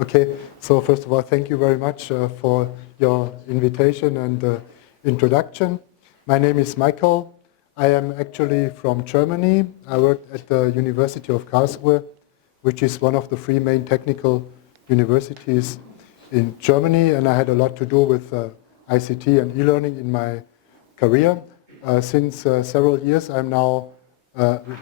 Okay, so first of all, thank you very much for your invitation and introduction. My name is Michael. I am actually from Germany. I worked at the University of Karlsruhe, which is one of the three main technical universities in Germany, and I had a lot to do with ICT and e-learning in my career. Since several years, I'm now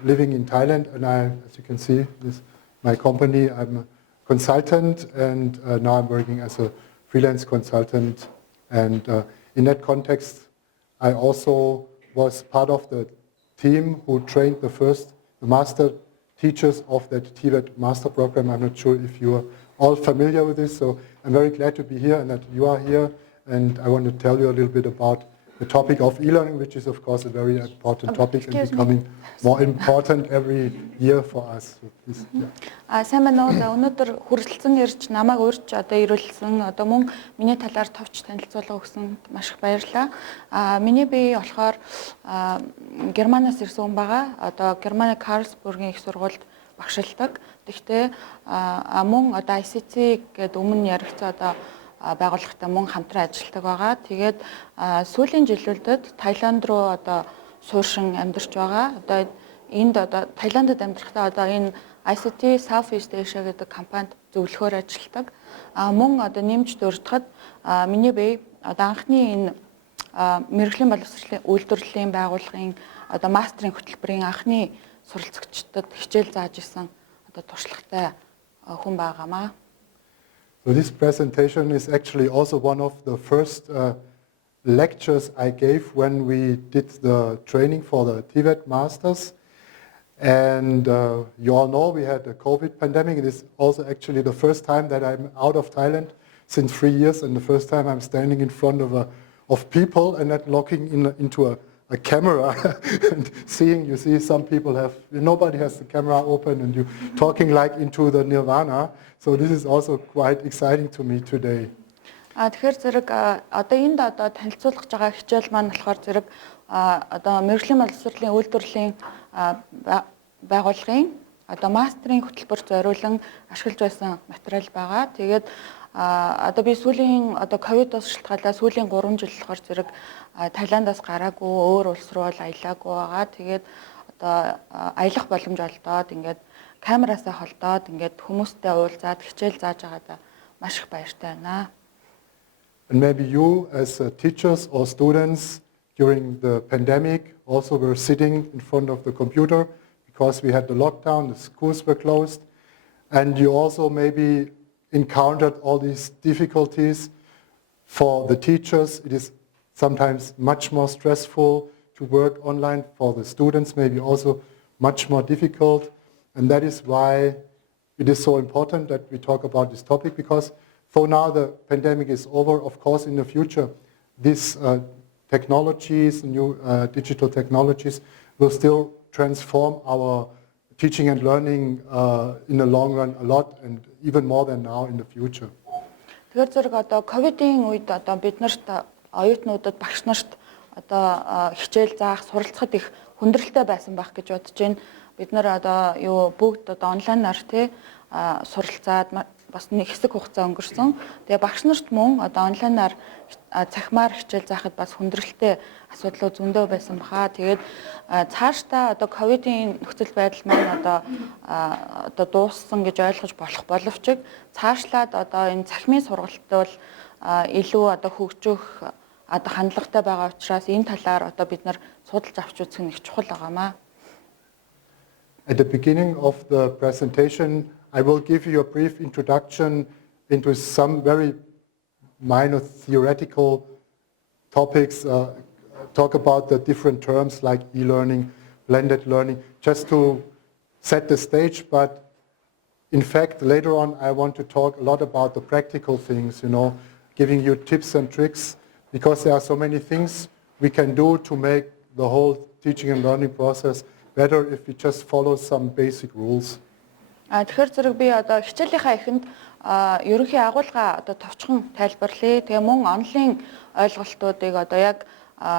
living in Thailand, and as you can see, this is my company. I'm a consultant, and now I'm working as a freelance consultant. And in that context, I also was part of the team who trained the master teachers of that TVET master program. I'm not sure if you are all familiar with this, so I'm very glad to be here and that you are here. And I want to tell you a little bit about the topic of e-learning, which is of course a very important topic and becoming more important every year for us. So please, yeah. Сайн байна уу? За өнөөдөр хүрэлцэн ирж намайг урьж одоо ирүүлсэн одоо мөн миний талаар товч танилцуулга өгсөн маш их баярлалаа. Миний бие болохоор Германаас ирсэн хүн байгаа. Одоо Германы Карлсбургийн их сургуульд багшилдаг. Тэгэхдээ мөн одоо ICT гэдэг өмнө яригдсан одоо байгууллагатай мөн хамтран ажилладаг байгаа. Тэгээд сүүлийн жилүүдэд Таиланд руу одоо сууршин амьдарч байгаа. Одоо энд одоо Таиландд амьдрахдаа одоо энэ ICT Southeast Asia гэдэг компанид зөвлөхөөр ажилладаг. Мөн одоо нэмж дурдахад миний бие одоо анхны энэ мэргэжлийн боловсролын үйлдвэрлэлийн байгууллагын одоо мастрын хөтөлбөрийн анхны суралцагчдад хичээл зааж исэн одоо туршлагатай хүн байгаамаа. So this presentation is actually also one of the first lectures I gave when we did the training for the TVET Masters. And you all know we had a COVID pandemic. It is also actually the first time that I'm out of Thailand since 3 years, and the first time I'm standing in front of people and not looking into a camera and you see some people nobody has the camera open and you talking like into the nirvana. So this is also quite exciting to me today. Тэгэхээр зэрэг одоо энд одоо танилцуулах байгаа хичээл маань болохоор зэрэг одоо мэргэжлийн боловсролын үйлдвэрлэлийн байгууллагын одоо мастрын хөтөлбөр зориулан ашиглаж байсан материал байгаа. Тэгээд одоо би сүүлийн одоо ковидос шалтгаалаа сүүлийн 3 жил болохоор зэрэг Таиландаас гараагүй өөр улс руу аялаагүй байгаа. Тэгээд одоо аялах боломж олдоод ингээд камераасаа холдоод ингээд хүмүүстэй уулзаад хичээл зааж байгаадаа маш их баяртай байна. And maybe you as teachers or students during the pandemic also were sitting in front of the computer because we had the lockdown, the schools were closed, and you also maybe encountered all these difficulties. For the teachers, it is sometimes much more stressful to work online. For the students, maybe also much more difficult. And that is why it is so important that we talk about this topic, because though now the pandemic is over, of course in the future these technologies, new digital technologies will still transform our teaching and learning in the long run a lot, and even more than now in the future. Тэгэхээр зэрэг одоо ковидын үед одоо бид нарт оюутнуудад багш нарт одоо хичээл заах, суралцахад их хүндрэлтэй байсан байх гэж бодож байна. Бид нар одоо бүгд одоо онлайнаар суралцаад бас нэг хэсэг хугацаа өнгөрсөн. Тэгээ багш нарт мөн одоо онлайнаар цахимаар хичээл заахад бас хүндрэлтэй асуудлууд зөндөө байсан баха. Тэгээд цаашдаа одоо ковидын нөхцөл байдал маань одоо дууссан гэж ойлгож болох боловч цаашлаад одоо энэ цахимын сургалт бол илүү одоо хөгжих одоо хандлагатай байгаа учраас энэ талаар одоо бид нар судалж авч үзэх нь их чухал байгаамаа. At the beginning of the presentation, I will give you a brief introduction into some very minor theoretical topics, talk about the different terms like e-learning, blended learning, just to set the stage. But in fact, later on, I want to talk a lot about the practical things, giving you tips and tricks, because there are so many things we can do to make the whole teaching and learning process better if we just follow some basic rules. Тэгэхээр зэрэг би одоо хичээлийнхаа эхэнд ерөнхий агуулга одоо товчхон тайлбарлая. Тэгээ мөн онлын ойлголтуудыг одоо яг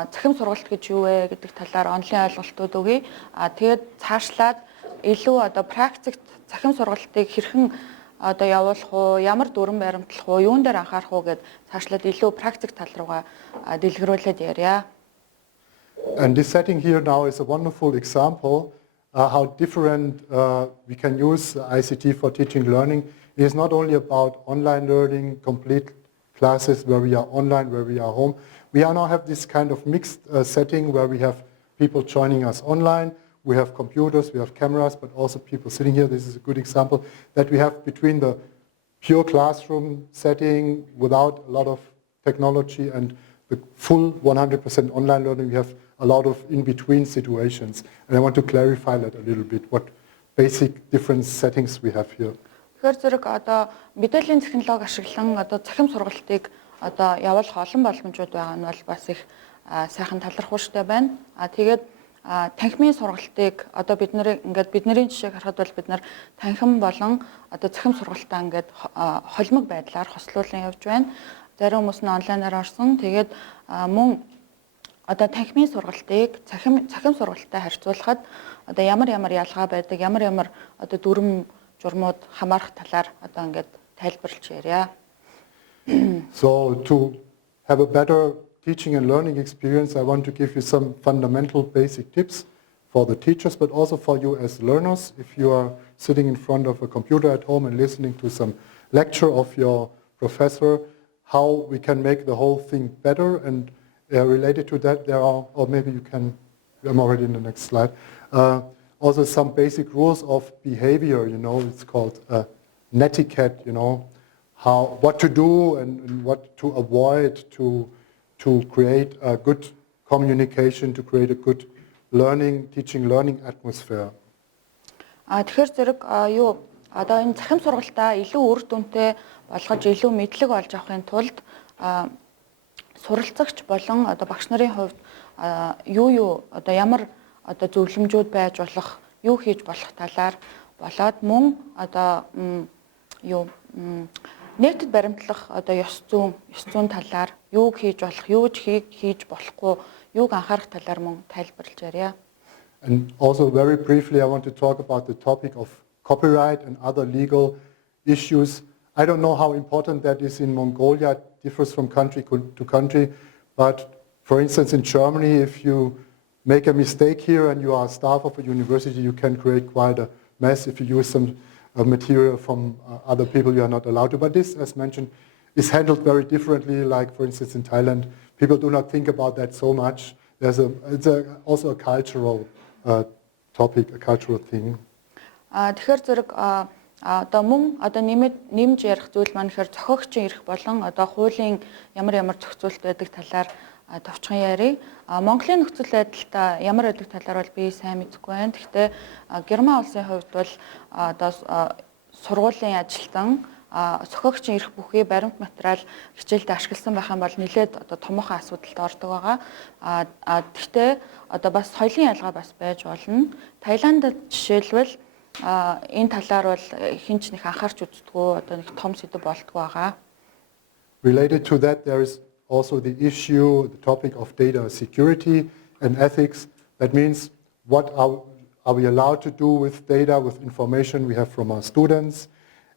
захим сургалт гэж юу вэ гэдэг талаар онлын ойлголтууд өгье. Тэгээд цаашлаад илүү одоо практикт захим сургалтыг хэрхэн одоо явуулах уу, ямар дүрэн баримтлах уу, юун дээр анхаарах уу гэд цаашлаад илүү практик тал руугаа дэлгэрүүлээд ярья. And this setting here now is a wonderful example how different we can use ICT for teaching and learning. It is not only about online learning, complete classes where we are online, where we are home. We now have this kind of mixed setting where we have people joining us online. We have computers, we have cameras, but also people sitting here. This is a good example that we have between the pure classroom setting without a lot of technology and the full 100% online learning. We have a lot of in-between situations. And I want to clarify that a little bit, what basic different settings we have here. Тэгэхээр зэрэг одоо мэдээллийн технологи ашиглан одоо цахим сургалтыг одоо явуулах олон боломжууд байгаа нь бол бас их сайхан талархууштай байна. Тэгээд танхимын сургалтыг одоо бидний жишээг харахад бол бид нар танхим болон одоо цахим сургалтаа ингээд холимог байдлаар хослуулан явж байна. Зарим хүмүүс нь онлайнаар орсон. Тэгээд мөн одоо танхимын сургалтыг цахим сургалттай харьцуулахад одоо ямар ялгаа байдаг, ямар одоо дүрм журмууд хамаарах талаар одоо ингээд тайлбарлаж ярья. So to have a better teaching and learning experience, I want to give you some fundamental basic tips for the teachers, but also for you as learners. If you are sitting in front of a computer at home and listening to some lecture of your professor, how we can make the whole thing better. And related to that, there are, or maybe you can, I'm already in the next slide, also some basic rules of behavior, it's called netiquette, what to do and what to avoid to create a good communication, to create a good teaching learning atmosphere. Тэгэхээр зэрэг юу одоо энэ цахим сургалтаа илүү үр дүнтэй болгож илүү мэдлэг олж авахын тулд суралцагч болон одоо багш нарын хувьд юу одоо ямар одоо зөвлөмжүүд байж болох, юу хийж болох талаар болоод мөн одоо нийтэд баримтлах одоо ёс зүйн талаар юу хийж болох, юу хийж болохгүй, юуг анхаарах талаар мөн тайлбарлаж ярья. And also very briefly I want to talk about the topic of copyright and other legal issues. I don't know how important that is in Mongolia. It differs from country to country, but for instance in Germany, if you make a mistake here and you are a staff of a university, you can create quite a mess if you use some material from other people you are not allowed to. But this, as mentioned, is handled very differently. Like for instance in Thailand, people do not think about that so much. It's also a cultural topic, a cultural thing. Тэгэхээр зэрэг одоо мөн одоо нэмж ярих зүйл маань ихэр зохиогчийн эрх болон одоо хуулийн ямар зохицуулт байдаг талаар товчхон ярив. Монголын нөхцөл байдалтай ямар байдаг талаар бол би сайн мэдэхгүй байна. Гэхдээ Герман улсын хувьд бол одоо сургуулийн ажилтан зохиогчийн эрх бүхий баримт материал хичээлдээ ашигласан байх юм бол нэлээд одоо томоохон асуудалд ордог байгаа. Гэхдээ одоо бас соёлын ялгаа бас байж болно. Таиландд жишээлбэл энэ талаар бол хинч нэг анхаарч үздэггүй одоо нэг том сэдв болдгоо байгаа. Related to that, there is also the issue, the topic of data security and ethics. That means what are we allowed to do with data, with information we have from our students,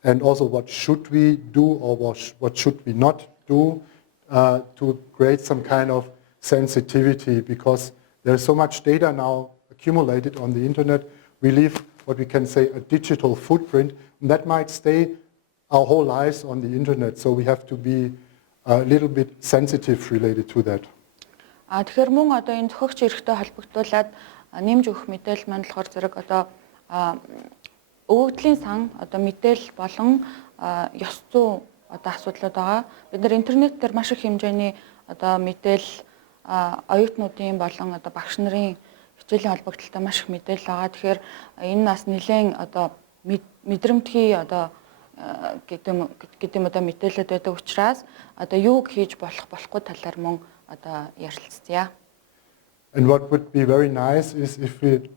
and also what should we do or what should we not do to create some kind of sensitivity, because there's so much data now accumulated on the internet. We leave what we can say a digital footprint, and that might stay our whole lives on the internet, so we have to be a little bit sensitive related to that. Тэгэхээр мөн одоо энэ зохиогч эрхтэй холбогдуулаад нэмж өгөх мэдээлэл маань болохоор зэрэг одоо өгөгдлийн сан одоо мэдээлэл болон ёс зүйн одоо асуудлууд байгаа. Бид нар интернет дээр маш их хэмжээний одоо мэдээлэл оюутнуудын болон одоо багш нарын хичээлийн холбогдлолтой маш их мэдээлэл байгаа. Тэгэхээр энэ нас нэлээд одоо мэдрэмтгий одоо гэдэг юм одоо мэдээлэлд байдаг учраас одоо юуг хийж болохгүй талаар мөн одоо ярилцъя. And what would be very nice is if it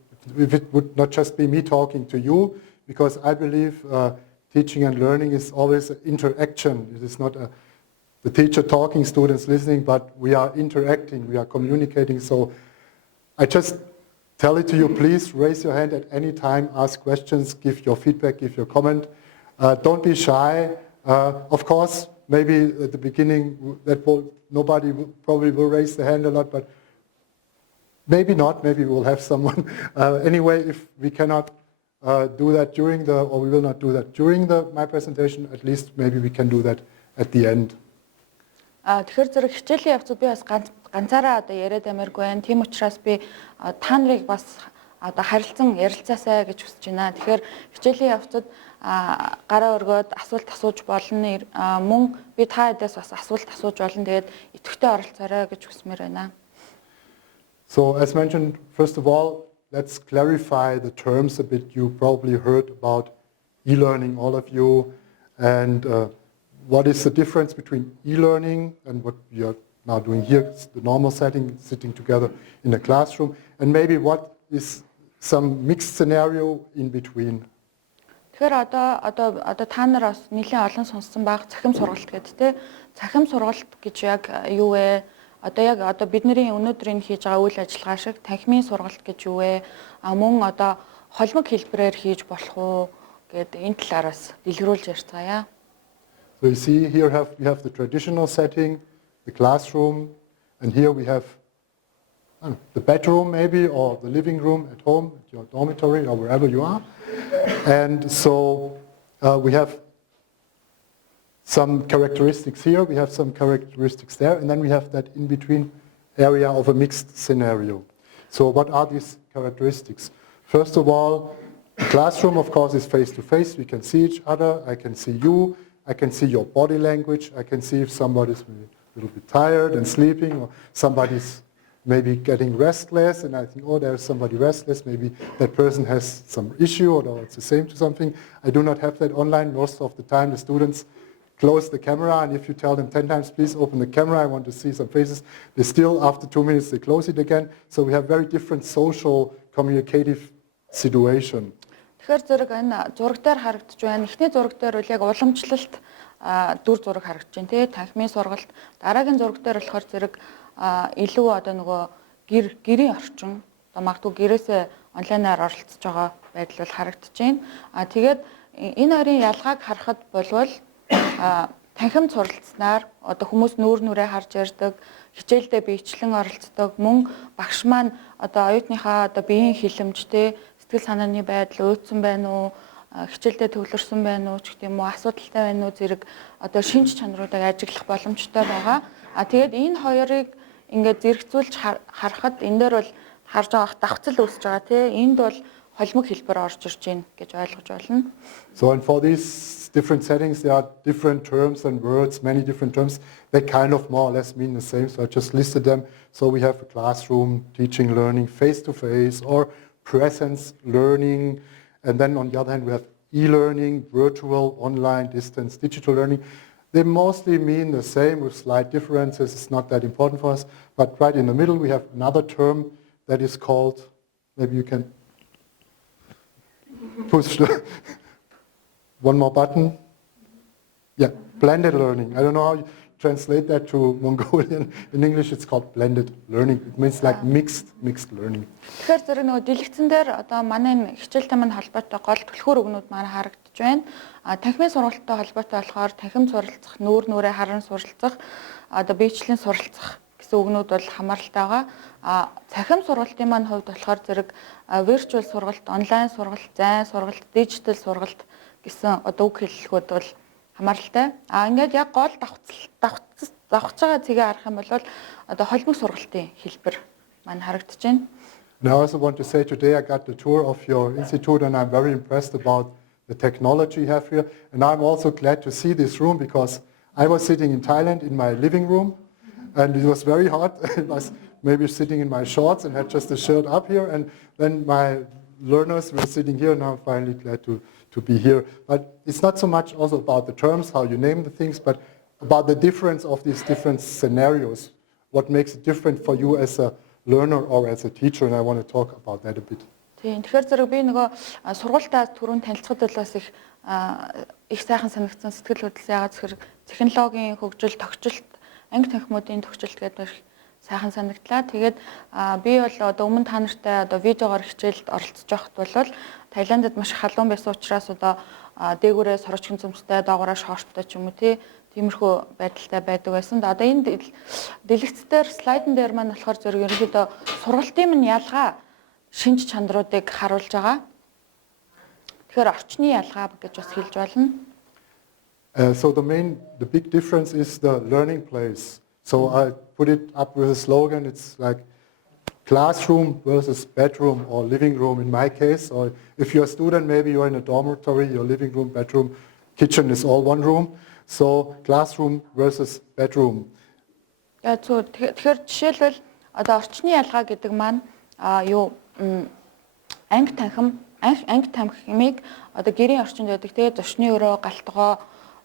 would not just be me talking to you, because I believe teaching and learning is always an interaction. It is not the teacher talking, students listening, but we are interacting, we are communicating. So I just tell it to you, please raise your hand at any time, ask questions, give your feedback, give your comment. Don't be shy. Of course, maybe at the beginning nobody probably will raise the hand a lot, but maybe not. Maybe we'll have someone. Anyway, if we cannot do that or we will not do that during my presentation, at least maybe we can do that at the end. Тэгэхээр зэрэг хичээлийн явцад би бас ганцаараа одоо яриад амиргүй байна. Тийм учраас би та нарыг бас одоо харилцан ярилцаасай гэж хүсэж байна. Тэгэхээр хичээлийн явцад гараа өргөөд асуулт асууж болно. Мөн би та хэдээс бас асуулт асууж болно. Тэгээд идэвхтэй оролцоорой гэж хүсмээр байна. So as mentioned, first of all, let's clarify the terms a bit. You probably heard about e-learning, all of you, and what is the difference between e-learning and what we are now doing here, the normal setting, sitting together in a classroom, and maybe what is some mixed scenario in between. Тэгэхээр одоо та нар бас нэлээд олон сонссон баг цахим сургалт гэдэг те. Цахим сургалт гэж яг юу вэ? Одоо бидний өнөөдрийн хийж байгаа үйл ажиллагаа шиг танхимын сургалт гэж юу вэ? Мөн одоо холимог хэлбэрээр хийж болох уу гэдэг энэ талаараас дэлгэрүүлж ярьцгаая. So you see here we have the traditional setting, the classroom, and here we have the bedroom maybe, or the living room at home, at your dormitory or wherever you are. And so we have some characteristics here, we have some characteristics there, and then we have that in-between area of a mixed scenario. So what are these characteristics? First of all, the classroom, of course, is face-to-face. We can see each other. I can see you. I can see your body language. I can see if somebody's a little bit tired and sleeping, or somebody's maybe getting restless, and I think, oh, there's somebody restless. Maybe that person has some issue, or it's the same to something. I do not have that online. Most of the time, the students close the camera, and if you tell them 10 times, please open the camera, I want to see some faces, they still, after 2 minutes, they close it again. So we have very different social, communicative situation. Тэгэхээр зэрэг энэ зураг дээр харагдаж байна. Эхний зураг дээр үл яг уламжлалт дүр зураг харагдаж байна тий. Танхимын сургалт. Дараагийн зураг дээр болохоор зэрэг илүү одоо нөгөө гэрийн орчин. Одоо магадгүй гэрээсээ онлайнаар оролцож байгаа байдал бол харагдаж байна. Тэгээд энэ хоёрын ялгааг харахад болвол танхимд суралцснаар одоо хүмүүс нүүр нүрээ харж ярьдаг, хичээлдээ биечлэн оролцдог, мөн багш маань одоо оюутныхаа одоо биеийн хилэмжтэй сэтгэл санааны байдал уйдсан байна уу, хичээлдээ төвлөрсөн байна уу ч гэдэм үү, асуудалтай байна уу зэрэг одоо шинж чанаруудыг ажиглах боломжтой байгаа. Тэгээд энэ хоёрыг ингээд зэрэгцүүлж харахад энэ дээр бол харж байгаа давхцал үүсэж байгаа тий. Энд бол холимог хэлбэр орж ирж байна гэж ойлгож байна. So and for these different settings there are different terms and words, many different terms. They kind of more or less mean the same. So I just listed them. So we have a classroom, teaching, learning, face-to-face, or presence learning. And then on the other hand we have e-learning, virtual, online, distance, digital learning. They mostly mean the same with slight differences. It's not that important for us. But right in the middle we have another term that is called, maybe you can push one more button. Yeah, blended learning. I don't know how you translate that to Mongolian. In English it's called blended learning. It means like mixed learning. Тэгэхээр зэрэг нөгөө дэлгэцэн дээр одоо манай хичээлтэй маань холбоотой гол түлхүүр өгнүүд маань харагдаж байна. Танхимын сургалттай холбоотой болохоор танхим суралцах, нүүр нүрээ харан суралцах, одоо биечлэн суралцах гэсэн өгнүүд бол хамааралтай байгаа. Цахим сургалтын маань хувьд болохоор зэрэг virtual сургалт, онлайн сургалт, зайн сургалт, digital сургалт гэсэн одоо үг хэллэгүүд бол хамааралтай. Ингээд яг гол давхцаж байгаа цэгээ харах юм бол одоо холимог сургалтын хэлбэр маань харагдаж байна. Now I also want to say today I got the tour of your institute and I'm very impressed about the technology you have here. And I'm also glad to see this room because I was sitting in Thailand in my living room and it was very hot. I was maybe sitting in my shorts and had just a shirt up here, and then my learners were sitting here, and I'm finally glad to be here. But it's not so much also about the terms, how you name the things, but about the difference of these different scenarios. What makes it different for you as a learner or as a teacher, and I want to talk about that a bit. Тийм. Тэгэхээр зэрэг би нөгөө сургуультаа түрүүн танилцахад бол бас их сайхан санагдсан сэтгэл хөдлөл яагаад тэгэхээр технологийн хөгжил, тогтчлт, анги танхимуудын тогтчлт гэдэг сайхан санагдлаа. Тэгээд би бол одоо өмнө та нартай одоо видеогоор хичээлд оролцож байхад бол Таиландд маш халуун байсан учраас одоо дээгүүрээ сорочхон цөмстэй, доогоороо шорттой ч юм уу тиймэрхүү байдалтай байдаг байсан. Одоо энэ дэлгэцээр слайдн дээр маань болохоор зөвхөн ерөнхийдөө сургалтын минь ялгаа шинж чанаруудыг харуулж байгаа. Тэгэхээр орчны ялгаа гэж бас хэлж болно. So the big difference is the learning place. So I put it up with a slogan. It's like classroom versus bedroom or living room in my case. Or if you're a student, maybe you're in a dormitory, your living room, bedroom, kitchen is all one room. So classroom versus bedroom. Тэгэхээр жишээлбэл одоо орчны ялгаа гэдэг маань анги танхимыг одоо гэрийн орчинд байдаг зочны өрөө, галтгоо,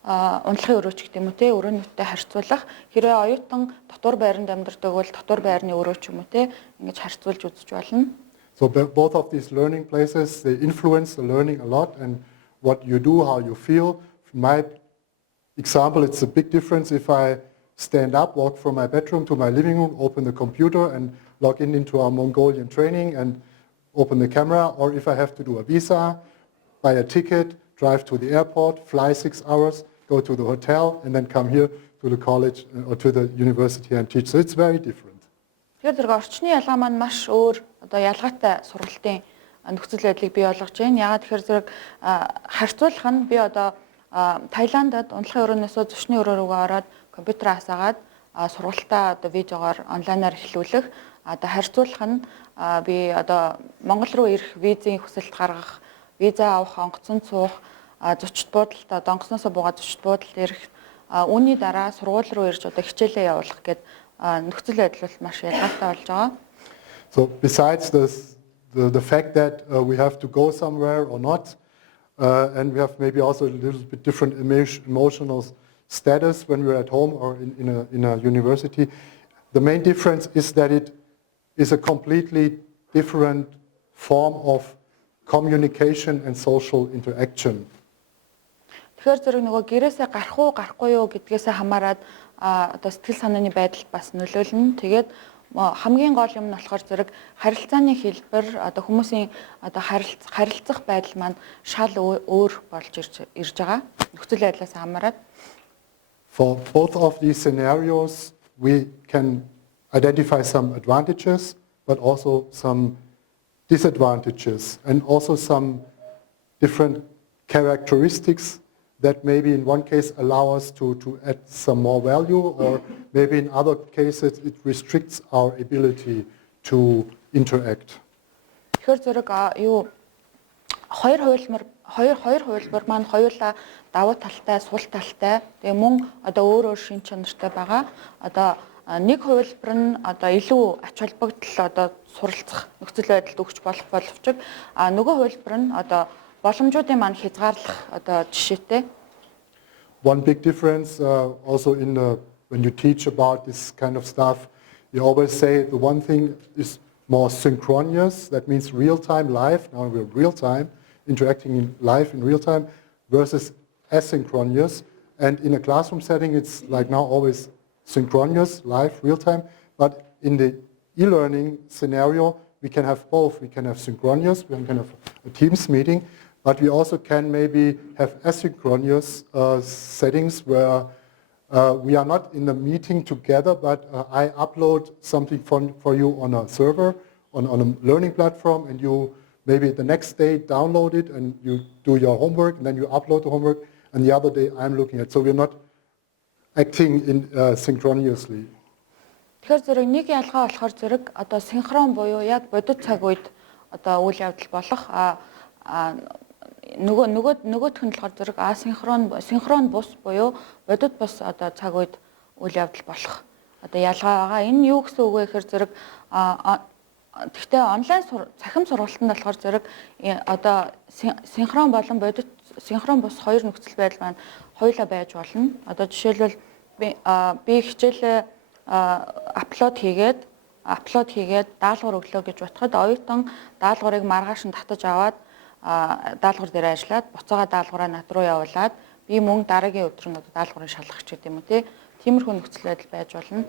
ундлахын өрөө ч гэдэг юм уу өрөөнүүттэй харьцуулах. Хэрвээ оюутан дотор байранд амьдардаг бол дотор байрны өрөө ч юм уу ингэж харьцуулж үзэж болно. So both of these learning places, they influence the learning a lot and what you do, how you feel. My example, it's a big difference if I stand up, walk from my bedroom to my living room, open the computer and log into our Mongolian training and open the camera, or if I have to do a visa, buy a ticket, drive to the airport, fly 6 hours, go to the hotel, and then come here to the college or to the university and teach. So it's very different. Тэгэхээр зэрэг орчны ялгаа маань маш өөр одоо ялгаатай сургалтын нөхцөл байдлыг бий болгож байна. Яагаад тэгэхээр зэрэг харьцуулах нь би одоо Таиландд ундлахын өрөөнөөсөө зочны өрөө рүүгээ ороод компьютер хасаагаад сургалтаа одоо видеогоор онлайнаар эхлүүлэх. Одоо харьцуулах нь би одоо Монгол руу ирэх визийн хүсэлт гаргах, виза авах, онгоцон суух, зочд буудалд онгоцноосоо буугаад зочд буудалд ирэх, үүний дараа сургууль руу ирж одоо хичээлээ явуулах гэдэг нөхцөл байдал бол маш ялгаатай болж байгаа. So besides the fact that we have to go somewhere or not, and we have maybe also a little bit different emotional status when we're at home or in a university, the main difference is that it is a completely different form of communication and social interaction. Тэгэхээр зэрэг нөгөө гэрээсээ гарах уу, гарахгүй юу гэдгээсээ хамаарат одоо сэтгэл санааны байдалд бас нөлөөлнө. Тэгээд хамгийн гол юм нь болохоор зэрэг харилцааны хэлбэр одоо хүмүүсийн одоо харилцах байдал маань шал өөр болж ирж байгаа. Нөхцөл байдлаас хамаарат. For both of these scenarios, we can identify some advantages, but also some disadvantages, and also some different characteristics that maybe in one case allow us to add some more value, or maybe in other cases it restricts our ability to interact. Тэгэхээр зэрэг хоёр хувилбар маань хоёулаа давуу талтай, сул талтай. Тэгээ мөн одоо өөр шин чанартай байгаа. Одоо нэг хувилбар нь одоо илүү ач холбогдол одоо суралцах нөхцөл байдалд өгч болох боловч нөгөө хувилбар нь одоо боломжуудын маань хязгаарлах одоо жишээтэй. One big difference also when you teach about this kind of stuff, you always say the one thing is more synchronous, that means real-time live, now we're real-time, interacting in live in real time, versus asynchronous. And in a classroom setting, it's like now always synchronous, live, real-time. But in the e-learning scenario, we can have both. We can have synchronous, we can have a Teams meeting, but we also can maybe have asynchronous settings where we are not in the meeting together, but I upload something for you on a server, on a learning platform, and you maybe the next day download it and you do your homework, and then you upload the homework, and the other day I'm looking at. So we're not acting synchronously. Тэгэхээр зэрэг нэг ялгаа болохоор зэрэг одоо синхрон буюу яг бодит цаг үед одоо үйл явдал болох нөгөөх нь болохоор зэрэг синхрон бус буюу бодит бус одоо цаг үед үйл явдал болох одоо ялгаа байгаа. Энэ юу гэсэн үг вэ гэхээр зэрэг гэхдээ онлайн цахим сургалтанд болохоор зэрэг одоо синхрон болон бодит синхрон бус хоёр нөхцөл байдал маань хоёулаа байж болно. Одоо жишээлбэл би хичээлээ апплод хийгээд даалгавар өглөө гэж бодоход оюутан даалгаврыг маргааш нь татаж аваад даалгавар дээр ажиллаад буцаага даалгавраа над руу явуулаад би мөн дараагийн өдөр нь даалгаврыг шалгах ч гэдэг юм уу тиймэрхүү нөхцөл байдал байж болно.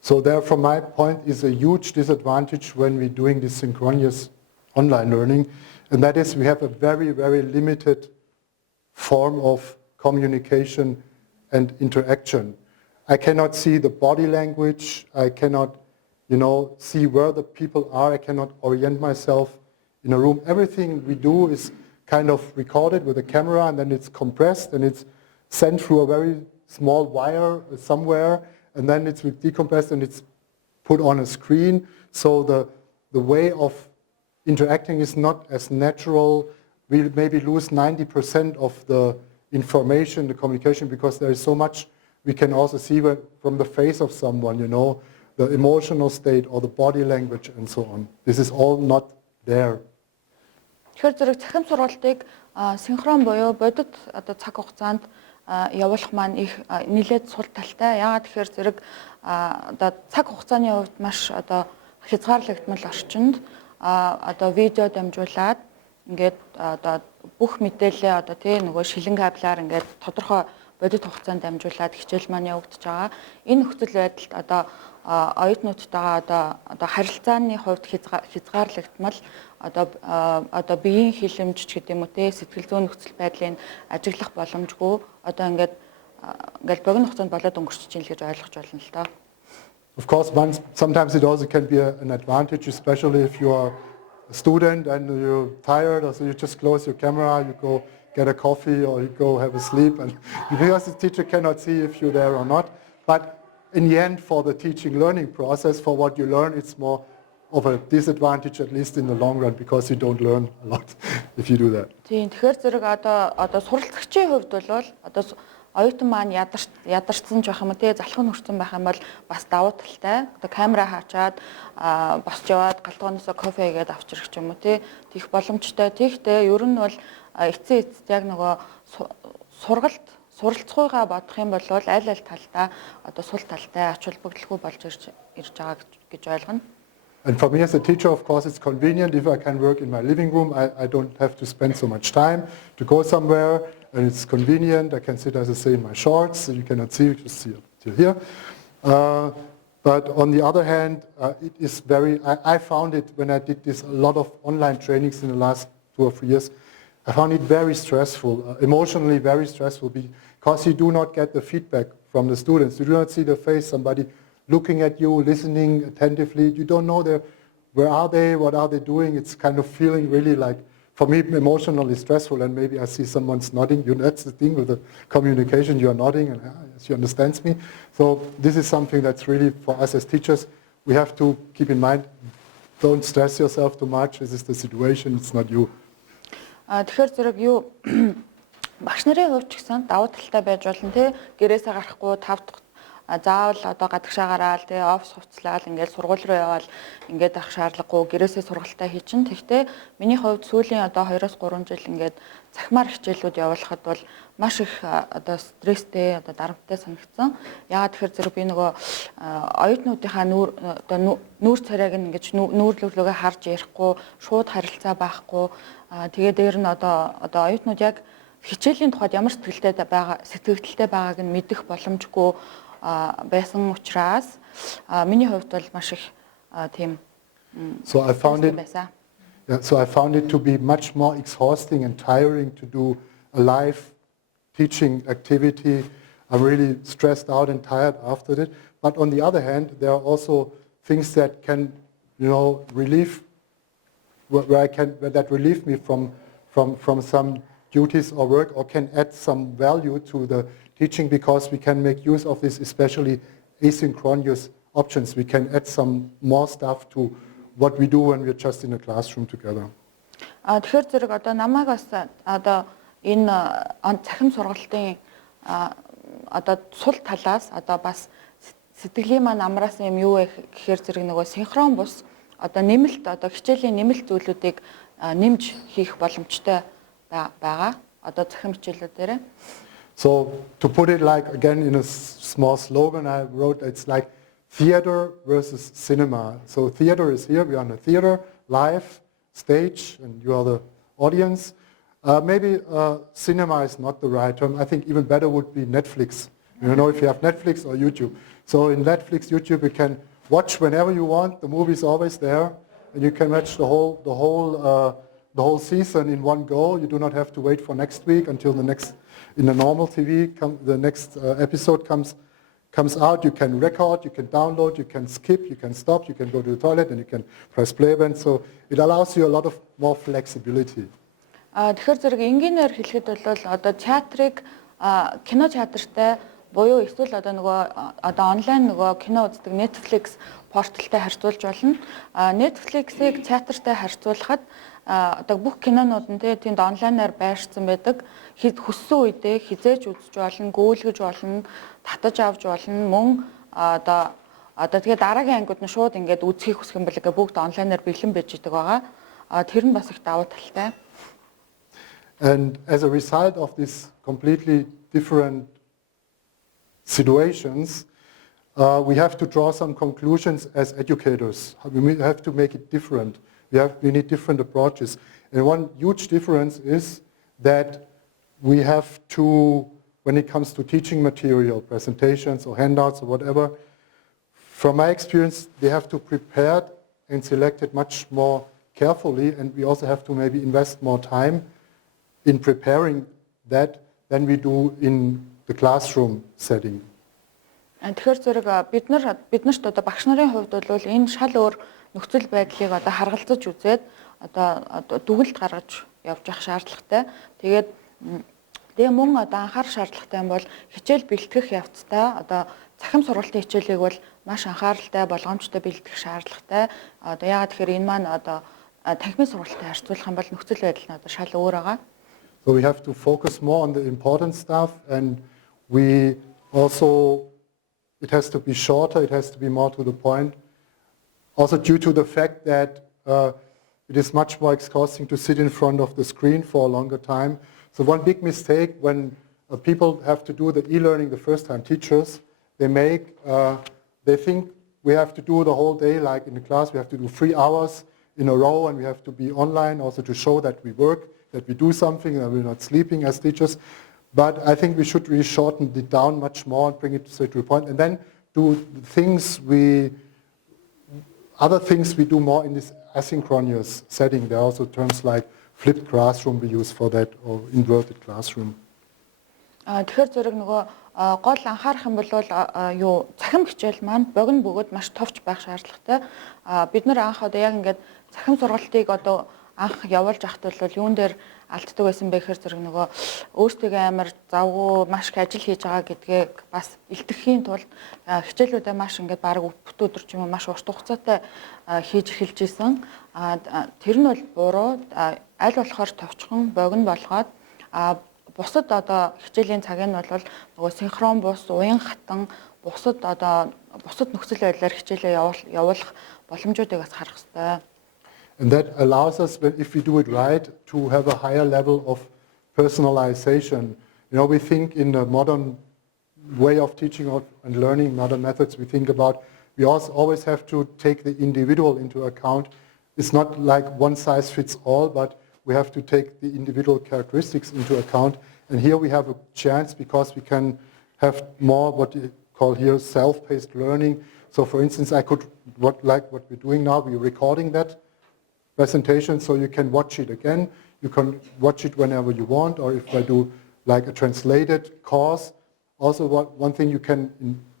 So there, from my point, is a huge disadvantage when we're doing this synchronous online learning, and that is we have a very, very limited form of communication and interaction. I cannot see the body language, I cannot, see where the people are, I cannot orient myself in a room. Everything we do is kind of recorded with a camera, and then it's compressed and it's sent through a very small wire somewhere, and then it's decompressed and it's put on a screen. So the way of interacting is not as natural. We maybe lose 90% of the information, the communication, because there is so much we can also see from the face of someone, the emotional state or the body language and so on. This is all not there. Тэгэхээр зэрэг цахим сургалтыг синхрон буюу бодит одоо цаг хугацаанд явуулах маань их нэлээд сул талтай. Яагаад тэгэхээр зэрэг одоо цаг хугацааны хувьд маш одоо хязгаарлагдмал орчинд одоо видео дамжуулаад ингээд одоо бүх мэдээлэл одоо тий нөгөө шилэн кабелаар ингээд тодорхой бодит хугацаанд дамжуулаад хичээл маань явагдаж байгаа. Энэ нөхцөл байдалд одоо оюутнуудтайгаа одоо харилцааны хувьд хязгаарлагдмал одоо биеийн хилэмж ч гэдэг юм уу те сэтгэл зүйн нөхцөл байдлыг ажиглах боломжгүй одоо ингээд богино хугацаанд болоод өнгөрч чинь л гэж ойлгож болно л доо. Of course, sometimes it also can be an advantage, especially if you are a student and you're tired, or so you just close your camera, you go get a coffee, or you go have a sleep, and because the teacher cannot see if you're there or not. But in the end, for the teaching learning process, for what you learn, it's more of a disadvantage, at least in the long run, because you don't learn a lot if you do that. Тийм тэгэхээр зэрэг одоо суралцагчийн хувьд бол одоо оюутан маань ядарсан ч байх юм уу те залхуу нөрцөн байх юм бол бас давуу талтай. Одоо камера хаачаад босч яваад галтгооноосоо кофе игээд авчрах ч юм уу те тийх боломжтой. Тийхтэй ер нь бол эцсийн эцэст яг нөгөө суралцгүйгаа бодох юм бол аль талдаа одоо сул талтай ач холбогдолгүй болж ирж байгаа гэж ойлгоно. And for me as a teacher, of course, it's convenient if I can work in my living room. I don't have to spend so much time to go somewhere, and it's convenient. I can sit, as I say, in my shorts, so you cannot see, you just see it till here. But on the other hand, it is I found it when I did a lot of online trainings in the last 2 or 3 years, I found it very stressful, emotionally very stressful, because you do not get the feedback from the students. You do not see the face, somebody looking at you, listening attentively. You don't know where are they, what are they doing. It's kind of feeling really like, for me, emotionally stressful, and maybe I see someone's nodding. That's the thing with the communication, you are nodding, and she understands me. So this is something that's really, for us as teachers, we have to keep in mind, don't stress yourself too much. This is the situation, it's not you. Тэгэхээр зэрэг юу багш нарын хувьд ч гэсэн давуу талтай байж болно те гэрээсээ гарахгүй 5 дахь заавал одоо гадагшаа гараал те офис хувцлал ингээд сургууль руу яваал ингээд авах шаардлагагүй гэрээсээ сургалтаа хийчин. Тэгтээ миний хувьд сүүлийн одоо 2-3 жил ингээд цахимаар хичээлүүд явуулахад бол маш их одоо стресстэй одоо дарамттай санагдсан. Яагаад тэгэхээр зэрэг би нөгөө оюутнуудынхаа нүүр царайг ингээд нүүрлөглөгөө харж ярихгүй, шууд харилцаа байхгүй. Тэгээ дээр нь одоо оюутнууд яг хичээлийн тухайд ямар сэтгэлтэй байгааг нь мэдэх боломжгүй байсан учраас миний хувьд бол маш их тийм So I found it to be much more exhausting and tiring to do a live teaching activity. I'm really stressed out and tired after it. But on the other hand, there are also things that can, relieve me from some duties or work, or can add some value to the teaching, because we can make use of this, especially asynchronous options. We can add some more stuff to what we do when we're just in a classroom together. Тэгэхээр зэрэг одоо намайг бас одоо энэ цахим сургалтын одоо сул талаас одоо бас сэтгэлийн маань амраасан юм юу вэ гэхээр зэрэг нөгөө синхрон бус одоо нэмэлт одоо хичээлийн нэмэлт зүйлүүдийг нэмж хийх боломжтой байгаа одоо цахим хичээлүүдээр. So to put it like again in a small slogan I wrote, it's like theater versus cinema. So theater is here, we are on a theater, live, stage, and you are the audience. Maybe cinema is not the right term. I think even better would be Netflix. If you have Netflix or YouTube. So in Netflix, YouTube, you can watch whenever you want. The movie is always there, and you can watch the whole season in one go. You do not have to wait for next week until the next, in the normal TV, the next episode comes out. You can record, you can download, you can skip, you can stop, you can go to the toilet, and you can press play again. So it allows you a lot of more flexibility. Тэгэхээр зэрэг энгийнээр хэлэхэд бол одоо театрыг кино театртай буюу эсвэл одоо нөгөө одоо онлайн нөгөө кино үздэг Netflix порталтай харьцуулж болно. Netflix-ийг театртай харьцуулахад одоо бүх кинонууд нь тэнд онлайнаар байршсан байдаг. Хүссэн үедээ хизээж үзэж болно, гүйлгэж болно, татаж авч болно. Мөн одоо тэгээ дараагийн ангиуд нь шууд ингээд үзхийг хүсэх юм бол бүгд онлайнаар бэлэн байж идэг байгаа. Тэр нь бас их давуу талтай. And as a result of these completely different situations, we have to draw some conclusions as educators. We have to make it different. We need different approaches. And one huge difference is that we have to, when it comes to teaching material, presentations or handouts or whatever, from my experience, they have to prepare and select it much more carefully, and we also have to maybe invest more time in preparing that than we do in the classroom setting. Тэгэхээр зэрэг биднэрт одоо багш нарын хувьд бол энэ шал өөр нөхцөл байдлыг одоо харгалзаж үзээд одоо дүгэлд гаргаж явж явах шаардлагатай. Тэгээд мөн одоо анхаарах шаардлагатай юм бол хичээл бэлтгэх явцдаа одоо цахим сургалтын хичээлийг бол маш анхааралтай болгоомжтой бэлтгэх шаардлагатай. Одоо яагаад тэгэхээр энэ маань одоо танхимын сургалттай харьцуулах юм бол нөхцөл байдал нь одоо шал өөр байгаа. So we have to focus more on the important stuff, and we also, it has to be shorter, it has to be more to the point. Also due to the fact that it is much more exhausting to sit in front of the screen for a longer time. So one big mistake when people have to do the e-learning the first time, teachers, they think we have to do the whole day like in the class, we have to do 3 hours in a row, and we have to be online also to show that we work, that we do something, that we're not sleeping as teachers. But I think we should really shorten it down much more and bring it to a point, and then do other things we do more in this asynchronous setting. There are also terms like flipped classroom we use for that, or inverted classroom. Тэгэхээр зэрэг нөгөө гол анхаарах юм бол юу цахим хичээл маань богино бөгөөд маш товч байх шаардлагатай. Бид нэр анх одоо яг ингээд цахим сургалтыг одоо анх явуулж ахт бол юун дээр алддаг байсан бэ гэхээр зэрэг нөгөө өөртөө амар завгүй маш их ажил хийж байгаа гэдгээ бас илтгэхийн тулд хичээлүүдээ маш ингээд баг бүт өдөр ч юм уу маш урт хугацаатай хийж эхэлж исэн. Тэр нь бол буруу. Аль болохоор товчхон богино болгоод бусад одоо хичээлийн цаг нь бол нөгөө синхрон бус, уян хатан бусад нөхцөл байдлаар хичээлээ явуулах боломжуудыг бас харах хэрэгтэй. And that allows us, if we do it right, to have a higher level of personalization. You know, we think in the modern way of teaching and learning, modern methods, we think about, we also always have to take the individual into account. It's not like one size fits all, but we have to take the individual characteristics into account. And here we have a chance because we can have more what you call here self-paced learning. So for instance, like what we're doing now, we're recording that presentation, so you can watch it again. You can watch it whenever you want, or if I do like a translated course. Also one thing you can,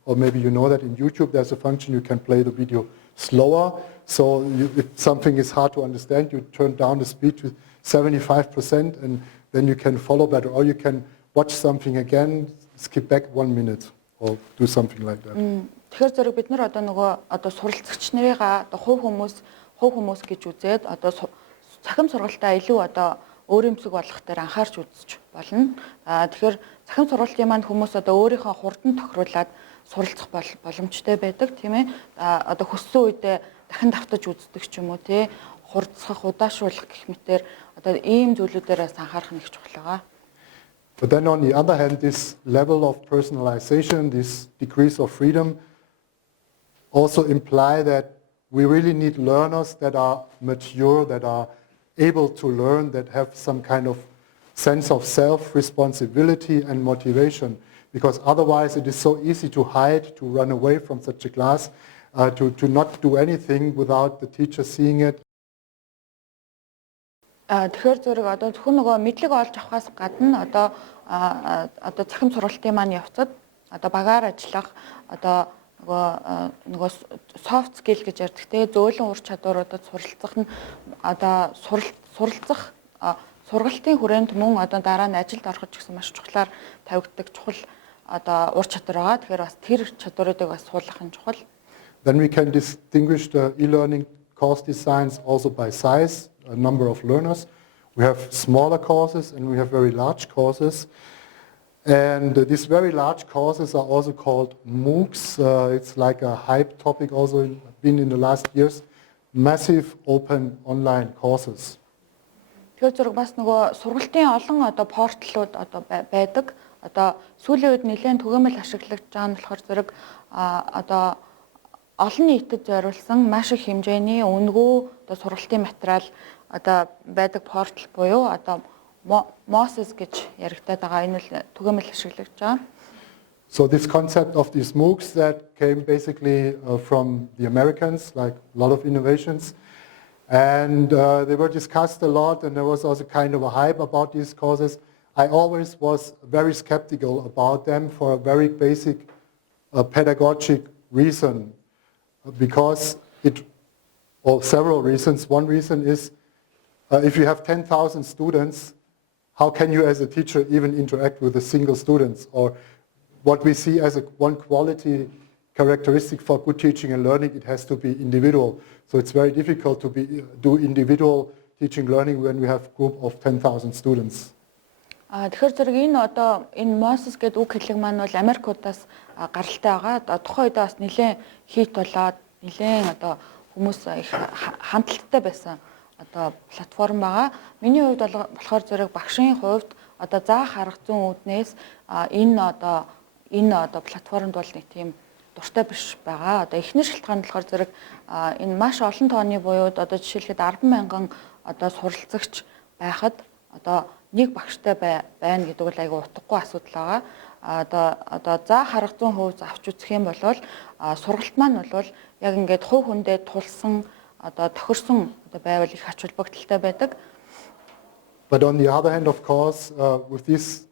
or maybe you know that in YouTube there's a function you can play the video slower. So if something is hard to understand, you turn down the speed to 75%, and then you can follow better. Or you can watch something again, skip back 1 minute, or do something like that. Тэгэхээр зэрэг бид нар одоо нөгөө одоо суралцагч нарыгаа одоо хувь хүмүүс гэж үзээд одоо цахим сургалтаа илүү одоо өөрөмсөг болгох дээр анхаарч үзэж болно. Тэгэхээр цахим сургалтын маань хүмүүс одоо өөрийнхөө хурдан тохируулаад суралцах боломжтой байдаг, тийм ээ. Одоо хүссэн үедээ дахин давтаж үздэг ч юм уу, тий, хурцсах, удаашруулах гэх мэтээр одоо ийм зүйлүүдээрээс анхаарах нь их чухал байгаа. But then on the other hand, this level of personalization, this degrees of freedom also imply that we really need learners that are mature, that are able to learn, that have some kind of sense of self-responsibility and motivation. because otherwise it is so easy to hide, to run away from such a class, to not do anything without the teacher seeing it. Тэгэхээр зэрэг одоо зөвхөн нөгөө мэдлэг олж авахаас гадна одоо цахим сургалтын маань явцад одоо багаар ажиллах одоо нөгөө soft skill гэж ярьдаг те зөөлөн ур чадваруудад суралцах нь одоо суралцах сургалтын хүрээнд мөн одоо дараа нь ажилд ороход ч гэсэн маш чухлаар тавигддаг чухал одоо ур чадвар байгаа. Тэгэхээр бас тэр чадваруудыг бас суулгах нь чухал. Then we can distinguish the e-learning course designs also by size, a number of learners. We have smaller courses and we have very large courses. And these very large courses are also called MOOCs. It's like a hype topic also been in the last years. Massive open online courses. Тэгэхээр зэрэг бас нөгөө сургалтын олон одоо портлууд одоо байдаг. Одоо сүүлийн үед нэлээд түгээмэл ашиглагдж байгаа нь болохоор зэрэг одоо олон нийтэд зориулсан маш их хэмжээний үнэгүй одоо сургалтын материал одоо байдаг портал буюу одоо MOOCs гэж яригдаад байгаа. Энэ л түгээмэл ашиглагдж байгаа. So this concept of these MOOCs that came basically from the Americans, like a lot of innovations, and they were discussed a lot, and there was also kind of a hype about these courses. I always was very skeptical about them for a very basic pedagogic reason, because or several reasons. One reason is if you have 10,000 students, how can you as a teacher even interact with a single student? Or what we see as one quality characteristic for good teaching and learning, it has to be individual. So it's very difficult to do individual teaching learning when we have a group of 10,000 students. Тэгэхээр зэрэг энэ MOOCs гэдэг үг хэллэг маань бол Америкуудаас гаралтай байгаа. Тухайн үед бас нэлээд хийт болоод нэлээд одоо хүмүүс их хандлттай байсан одоо платформ байгаа. Миний хувьд болохоор зэрэг багшийн хувьд одоо заах арга зүйн үүднээс энэ одоо платформд бол нэг тийм дуртай биш байгаа. Одоо эхний шалтгаан нь болохоор зэрэг энэ маш олон тооны буюуд одоо жишээлхэд 10,000 одоо суралцагч байхад одоо нэг багштай байна гэдэг бол айгүй утгагүй асуудал байгаа. Одоо заах арга зүйн хувьд авч үзэх юм бол сургалт маань бол яг ингээд хувь хүндээ тулсан одоо тохирсон одоо байвал их ач холбогдолтой байдаг. But on the other hand, of course, with this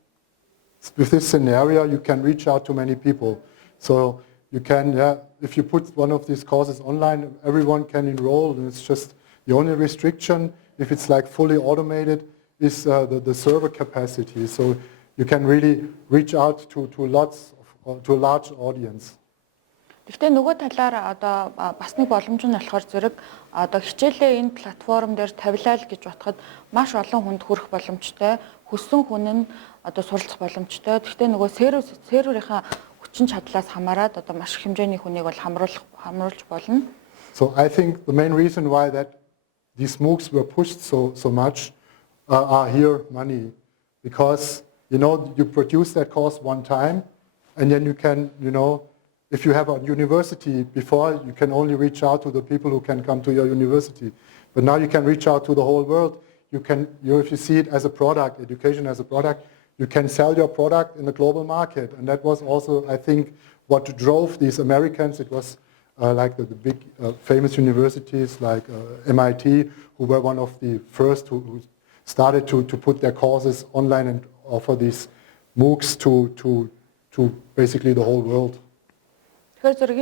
scenario, you can reach out to many people. So you can, if you put one of these courses online, everyone can enroll, and it's just the only restriction, if it's like fully automated, is the server capacity. So you can really reach out to a large audience. Гэхдээ нөгөө талаар одоо бас нэг боломж нь болохоор зэрэг одоо хичээлээ энэ платформ дээр тавилаа л гэж бодоход маш олон хүнд хүрэх боломжтой, хүссэн хүн нь одоо суралцах боломжтой. Гэхдээ нөгөө серверийнхаа хүчин чадлаас хамаарат одоо маш их хэмжээний хүнийг бол хамруулж болно. So I think the main reason why that these MOOCs were pushed so much are here money, because you produce that course one time, and then you can if you have a university, before you can only reach out to the people who can come to your university, but now you can reach out to the whole world. You can, if you see it as a product, education as a product, you can sell your product in the global market, and that was also, I think, what drove these Americans. It was like the big famous universities like MIT, who were one of the first who started to put their courses online and offer these MOOCs to basically the whole world. Тэгэхээр зэрэг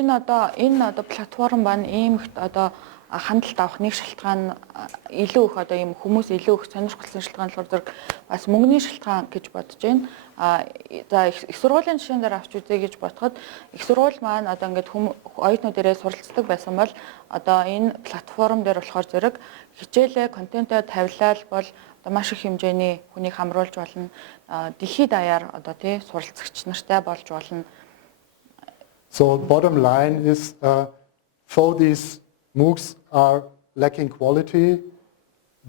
энэ одоо платформ байна ийм их одоо хандлт авах нэг шалтгаан илүү их одоо ийм хүмүүс илүү их сонирхолтой шалтгаан болохоор зэрэг бас мөнгөний шалтгаан гэж бодож байна. За их сургуулийн жишээн дээр авч үзье гэж бодоход их сургууль маань одоо ингээд оюутнууд ирээд суралцдаг байсан бол одоо энэ платформ дээр болохоор зэрэг хичээлээ контентоо тавилаа бол одоо маш их хэмжээний хүнийг хамруулж болно. Дэлхийд даяар одоо тий суралцагч нартай болж болно. So bottom line is, though these MOOCs are lacking quality,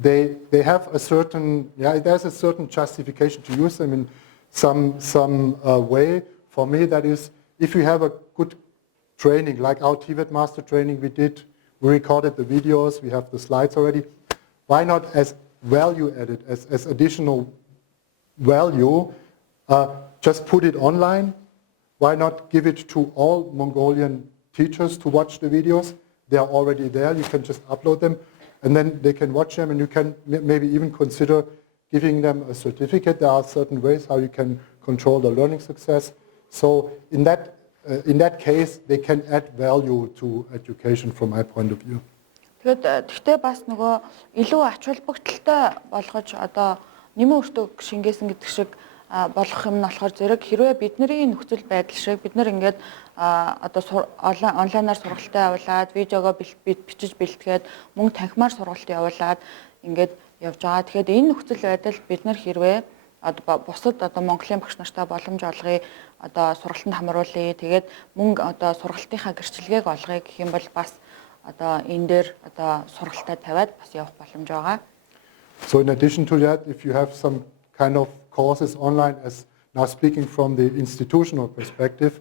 they have a certain there's a certain justification to use them in some way. For me, that is, if you have a good training, like our TVET master training we did, we recorded the videos, we have the slides already. Why not as value added, as additional value, just put it online. Why not give it to all Mongolian teachers to watch the videos? They are already there. You can just upload them, and then they can watch them, and you can maybe even consider giving them a certificate. There are certain ways how you can control the learning success. So in that case, they can add value to education from my point of view. Тэгтээ бас нөгөө илүү ач холбогдолтой болгож одоо нэмэн өртөг шингээсэн гэдэг шиг болох юм нь болохоор зэрэг хэрвээ бидний нөхцөл байдал шиг бид нар ингээд одоо онлайнаар сургалтаа явуулаад видеого бичиж бэлтгээд мөнгө танхимаар сургалт явуулаад ингээд явж байгаа. Тэгэхээр энэ нөхцөл байдал бид нар хэрвээ одоо бусад одоо Монголын багш нартай боломж олгоё, одоо сургалтанд хамруулъя. Тэгээд мөнгө одоо сургалтынхаа гэрчлэгийг олгоё гэх юм бол бас одоо энэ дээр одоо сургалтаа тавиад бас явах боломж байгаа. So in addition to that, if you have some kind of courses online, as now speaking from the institutional perspective,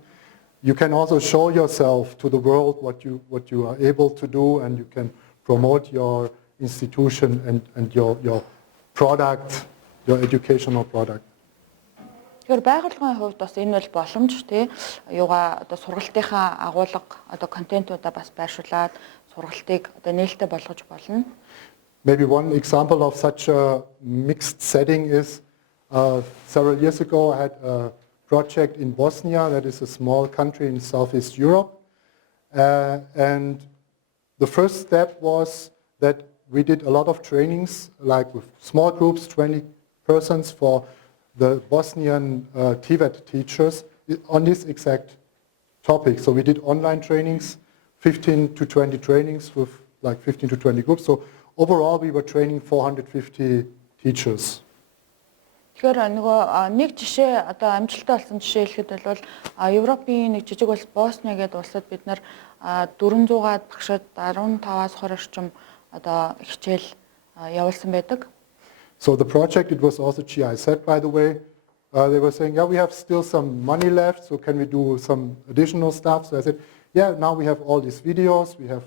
you can also show yourself to the world what you are able to do, and you can promote your institution and your product, your educational product. Тэгэхээр байгууллагын хувьд бас энэ бол боломж тий. Юугаа одоо сургалтынхаа агуулга одоо контентуудаа бас байршуулад сургалтыг одоо нээлттэй болгож болно. Maybe one example of such a mixed setting is several years ago I had a project in Bosnia, that is a small country in Southeast Europe, and the first step was that we did a lot of trainings, like with small groups, 20 persons for the Bosnian TVET teachers on this exact topic. So we did online trainings, 15 to 20 trainings with like 15 to 20 groups. So overall we were training 450 teachers. Тэгэхээр нөгөө нэг жишээ одоо амжилттай болсон жишээ хэлэхэд бол Европын нэг жижиг улс Босния гэдэг улсад бид нар 400-аад багшид 15-аас 20 орчим одоо хичээл явуулсан байдаг. So the project, it was also GIZ, by the way. They were saying, yeah, we have still some money left, so can we do some additional stuff? So I said, yeah, now we have all these videos. We have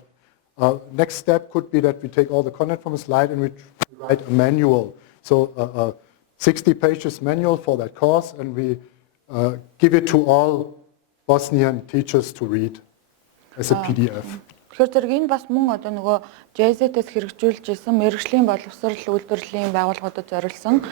next step could be that we take all the content from a slide and we write a manual. So 60 pages manual for that course, and we give it to all Bosnian teachers to read as a PDF. Тэгэхээр зэрэг энэ бас мөн одоо нөгөө GIZ-ээс хэрэгжүүлж исэн мэргэжлийн боловсрол үйлдвэрлэлийн байгууллагуудад зориулсан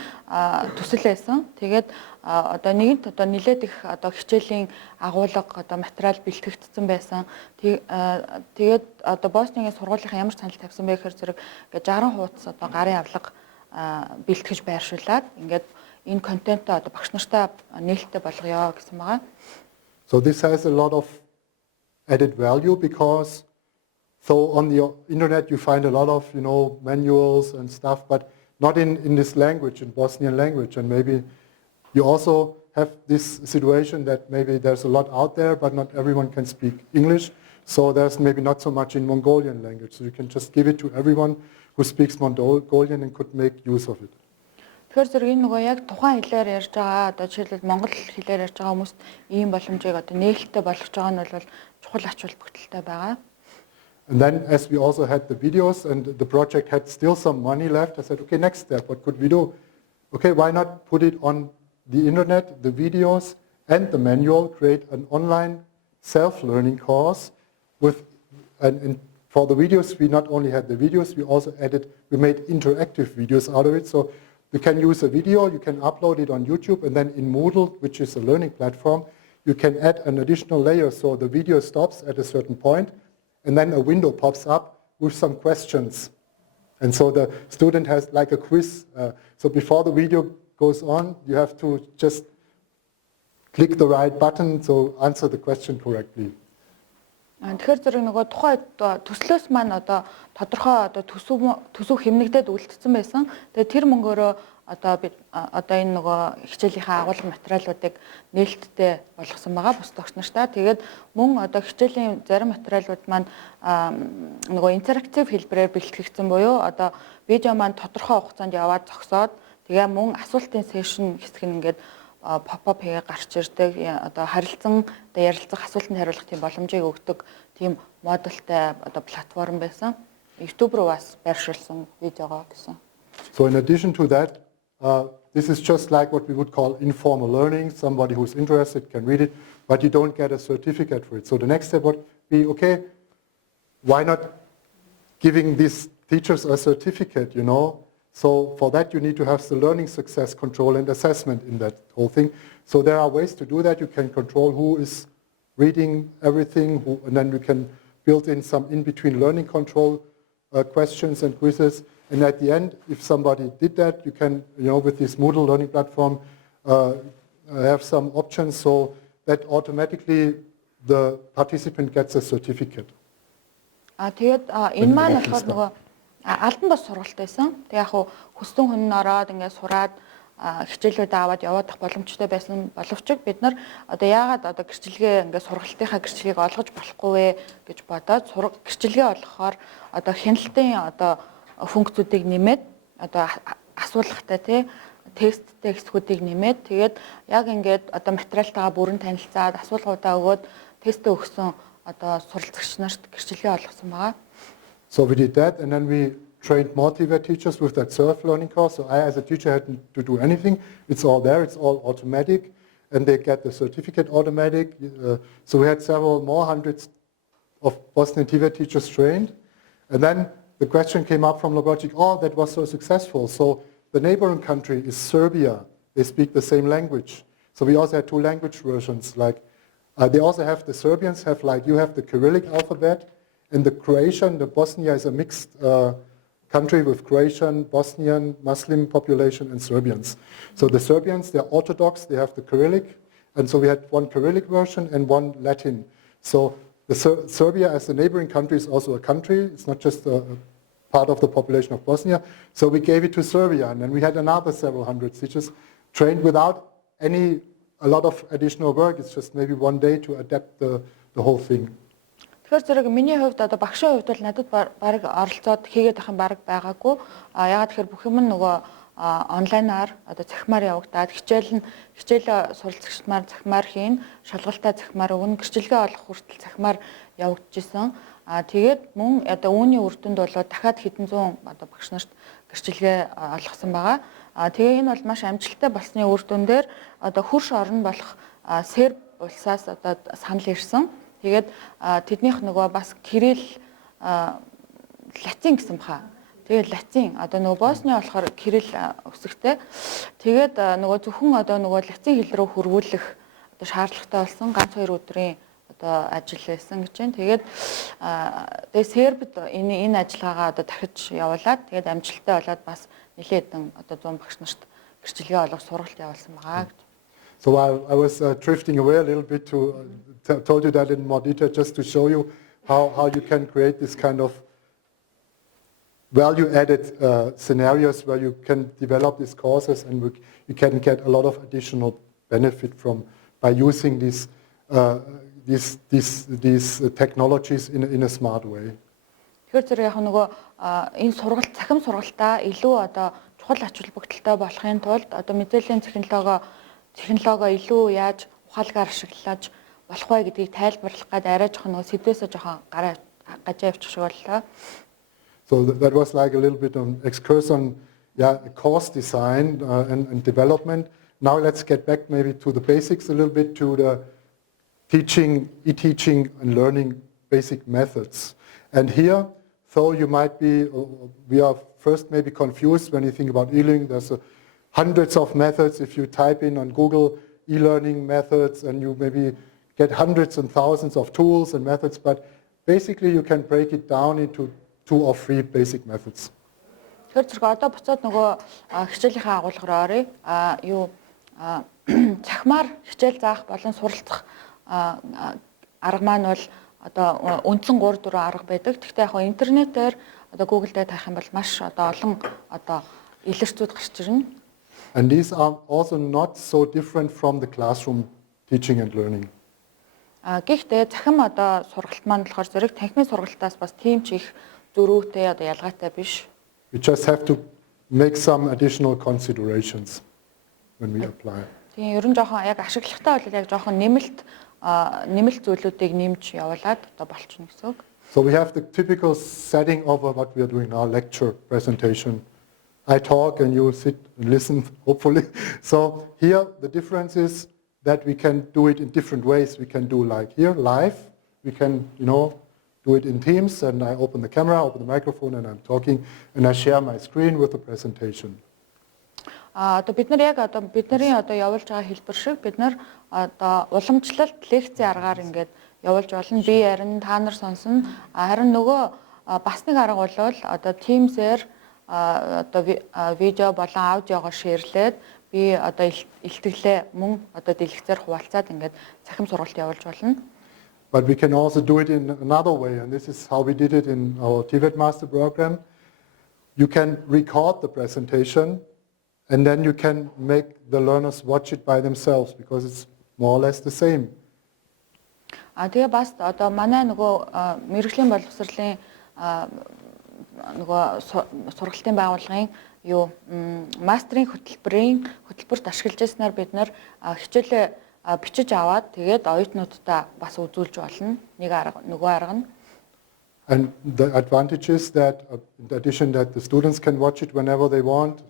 төсөл байсан. Тэгээд одоо нэгэнт одоо нэлээд их одоо хичээлийн агуулга одоо материал бэлтгэгдсэн байсан. Тэгээд одоо Босниагийн сургуулийнхаа ямар санал тавьсан бэ гэхээр зэрэг 60 хуудас одоо гарын авлага бэлтгэж байршуулад ингээд энэ контентоо одоо багш нартай нээлттэй болгоё гэсэн байгаа. So this has a lot of added value because so on the internet you find a lot of manuals and stuff, but not in this language, in Bosnian language, and maybe you also have this situation that maybe there's a lot out there, but not everyone can speak English, so there's maybe not so much in Mongolian language, so you can just give it to everyone who speaks Mongolian and could make use of it. Тэгэхээр зэрэг энэ нөгөө яг тухайн хэлээр ярьж байгаа одоо жишээлбэл монгол хэлээр ярьж байгаа хүмүүст ийм боломжийг одоо нээлттэй болгож байгаа нь бол чухал ач холбогдолтой байгаа. And then as we also had the videos and the project had still some money left, I said, okay, next step, what could we do? Okay, why not put it on the internet, the videos and the manual, create an online self-learning course with, and for the videos, we not only had the videos, we made interactive videos out of it. So you can use a video, you can upload it on YouTube, and then in Moodle, which is a learning platform, you can add an additional layer. So the video stops at a certain point, and then a window pops up with some questions. And so the student has like a quiz. So before the video goes on, you have to just click the right button to answer the question correctly. Тэгэхээр зэрэг нөгөө тухайн төслөөс маань одоо тодорхой одоо төсөв хэмнэгдээд үлдсэн байсан. Тэгээд тэр мөнгөөрөө одоо энэ нөгөө хичээлийнхаа агуулга материалуудыг нээлттэй болгосон байгаа бус тогч нартай. Тэгээд мөн одоо хичээлийн зарим материалууд маань нөгөө интерактив хэлбэрээр бэлтгэгдсэн буюу одоо видео маань тодорхой хугацаанд яваад зогсоод тэгээ мөн асуултын сешн хэсэг нь ингээд pop-up хийгээ гарч ирдэг одоо харилцан одоо ярилцах асуултанд хариулах тийм боломжийг өгдөг тийм модультай одоо платформ байсан. YouTube руу бас байршуулсан видеогоо гэсэн. So in addition to that, this is just like what we would call informal learning. Somebody who's interested can read it, but you don't get a certificate for it. So the next step would be, okay, why not giving these teachers a certificate, you know? So for that, you need to have the learning success control and assessment in that whole thing. So there are ways to do that. You can control who is reading everything, and then you can build in some in-between learning control questions and quizzes. And at the end, if somebody did that, you can, you know, with this Moodle learning platform, have some options so that automatically the participant gets a certificate. Тэгээд энэ маань болохоор нөгөө алдан бас сургалт байсан. Тэг яг хүссэн хүн нь ороод ингээд сураад хичээлүүд аваад явах боломжтой байсан боловч бид нар одоо яагаад одоо гэрчлэгээ ингээд сургалтынхаа гэрчлэгийг олгож болохгүй вэ гэж бодоод гэрчлэгээ олгохоор одоо хяналтын одоо функцүүдийг нэмээд одоо асуулгатай тий тесттэй хэсгүүдийг нэмээд тэгээд яг ингээд одоо материалтайгаа бүрэн танилцаад асуулгуудаа өгөөд тестээ өгсөн одоо суралцагч нарт гэрчлэгээ олгосон байгаа. So we did that, and then we trained more TV teachers with that surf learning course. So I, as a teacher, hadn't to do anything. It's all there. It's all automatic, and they get the certificate automatic. So we had several more hundreds of Bosnian TV teachers trained, and then the question came up from Logogic, oh, that was so successful. So the neighboring country is Serbia. They speak the same language. So we also had two language versions. Like they also have, the Serbians have, like, you have the Cyrillic alphabet, and the Croatian, the Bosnia is a mixed country with Croatian, Bosnian, Muslim population, and Serbians. So the Serbians, they're Orthodox, they have the Cyrillic, and so we had one Cyrillic version and one Latin. So Serbia as a neighboring country is also a country. It's not just a part of the population of Bosnia. So we gave it to Serbia, and then we had another several hundred teachers trained without a lot of additional work. It's just maybe one day to adapt the whole thing. Тэгэхээр зэрэг миний хувьд одоо багшийн хувьд бол надад баг оролцоод хийгээд ах юм баг байгаагүй. Ягаад тэгэхээр бүх юм нөгөө онлайнаар одоо захимаар явагдаад хичээлээ суралцагчмаар захимаар хийн, шалгалтаа захимаар өгнө, гэрчлэгээ олох хүртэл захимаар явагдажсэн. Тэгээд мөн одоо үүний үр дүнд бол дахиад хэдэн зуун одоо багш нарт гэрчлэгээ олгосон байгаа. Тэгээ энэ бол маш амжилттай болсны үр дүндээр одоо хөрш орн болох Серб улсаас одоо санал ирсэн. Тэгээд тэднийх нөгөө бас Кирилл Латин гэсэн баха. Тэгээд Латин одоо нөгөө Босны болохоор Кирилл өсөгтэй. Тэгээд нөгөө зөвхөн одоо нөгөө Латин хэл рүү хөрвүүлэх одоо шаардлагатай болсон ганц 2 өдрийн одоо ажил байсан гэж байна. Тэгээд Сербд энэ ажиллагаагаа одоо дахиж явуулаад тэгээд амжилттай болоод бас нэлээд хэдэн одоо 100 багш нарт гэрчлэгээ олох сургалт явуулсан байгаа гэж. So I was drifting away a little bit to told you that in more detail just to show you how you can create this kind of value-added scenarios where you can develop these courses and you can get a lot of additional benefit by using these technologies in a smart way. Тэгэхээр зэрэг яг нөгөө энэ сургалт цахим сургалтаа илүү одоо чухал ач холбогдолтой болохын тулд одоо мэдээллийн технологи илүү яаж ухаалгаар ашиглаж болох вэ гэдгийг тайлбарлах гэдэг арай жоохон нөгөө сэдвээсээ жоохон гараа гажаа явчих шиг боллоо. So that was like a little bit of excursus on course design and development. Now let's get back maybe to the basics a little bit, to the teaching, e-teaching and learning basic methods. And here, though you might be, we are first maybe confused when you think about e-learning. There's hundreds of methods. If you type in on Google e-learning methods, and you maybe get hundreds and thousands of tools and methods, but basically you can break it down into 2 or 3 basic methods. Тэгэхээр зэрэг одоо буцаад нөгөө хичээлийнхаа агуулгаар оръё. Юу цахимаар хичээл заах болон суралцах арга маань бол одоо үндсэн 3-4 арга байдаг. Гэхдээ яг интернетээр одоо Google дээр таах юм бол маш одоо олон одоо илэрцүүд гарч ирнэ. And these are also not so different from the classroom teaching and learning. Гэхдээ цахим одоо сургалт маань болохоор зэрэг танхимын сургалтаас бас тийм ч их зөрүүтэй одоо ялгаатай биш. We just have to make some additional considerations when we apply. Тийм ерөн жоохон яг ашиглахтаа бол яг жоохон нэмэлт зүйлүүдийг нэмж явуулаад одоо болчихно гэсэн үг. So we have the typical setting of what we are doing now, lecture, presentation, I talk and you sit and listen, hopefully. So here the difference is that we can do it in different ways. We can do like here, live. We can, do it in Teams, and I open the camera, open the microphone, and I'm talking, and I share my screen with the presentation. Одоо бид нар яг одоо бидний одоо явуулж байгаа хэлбэр шиг бид нар одоо уламжлалт лекцийн аргаар ингээд явуулж болно. Би ярина, та нар сонсно. Харин нөгөө бас нэг арга бол одоо Teams-ээр одоо видео болон аудиогоор шеэрлээд би одоо илтгэлээ мөн одоо дэлгэцээр хуваалцаад ингээд цахим сургалт явуулж болно. But we can also do it in another way, and this is how we did it in our TVET master program. You can record the presentation, and then you can make the learners watch it by themselves because it's more or less the same. Тэгээ бас одоо манай нөгөө мэргэжлийн боловсролын нөгөө сургалтын байгууллагын юу мастрын хөтөлбөрт ашиглаж байснаар бид нар хичээлээ бичиж аваад тэгээд оюутнуудтай бас үзүүлж болно. Нөгөө арга нь. And the advantage is that, in addition, that the students can watch it whenever they want.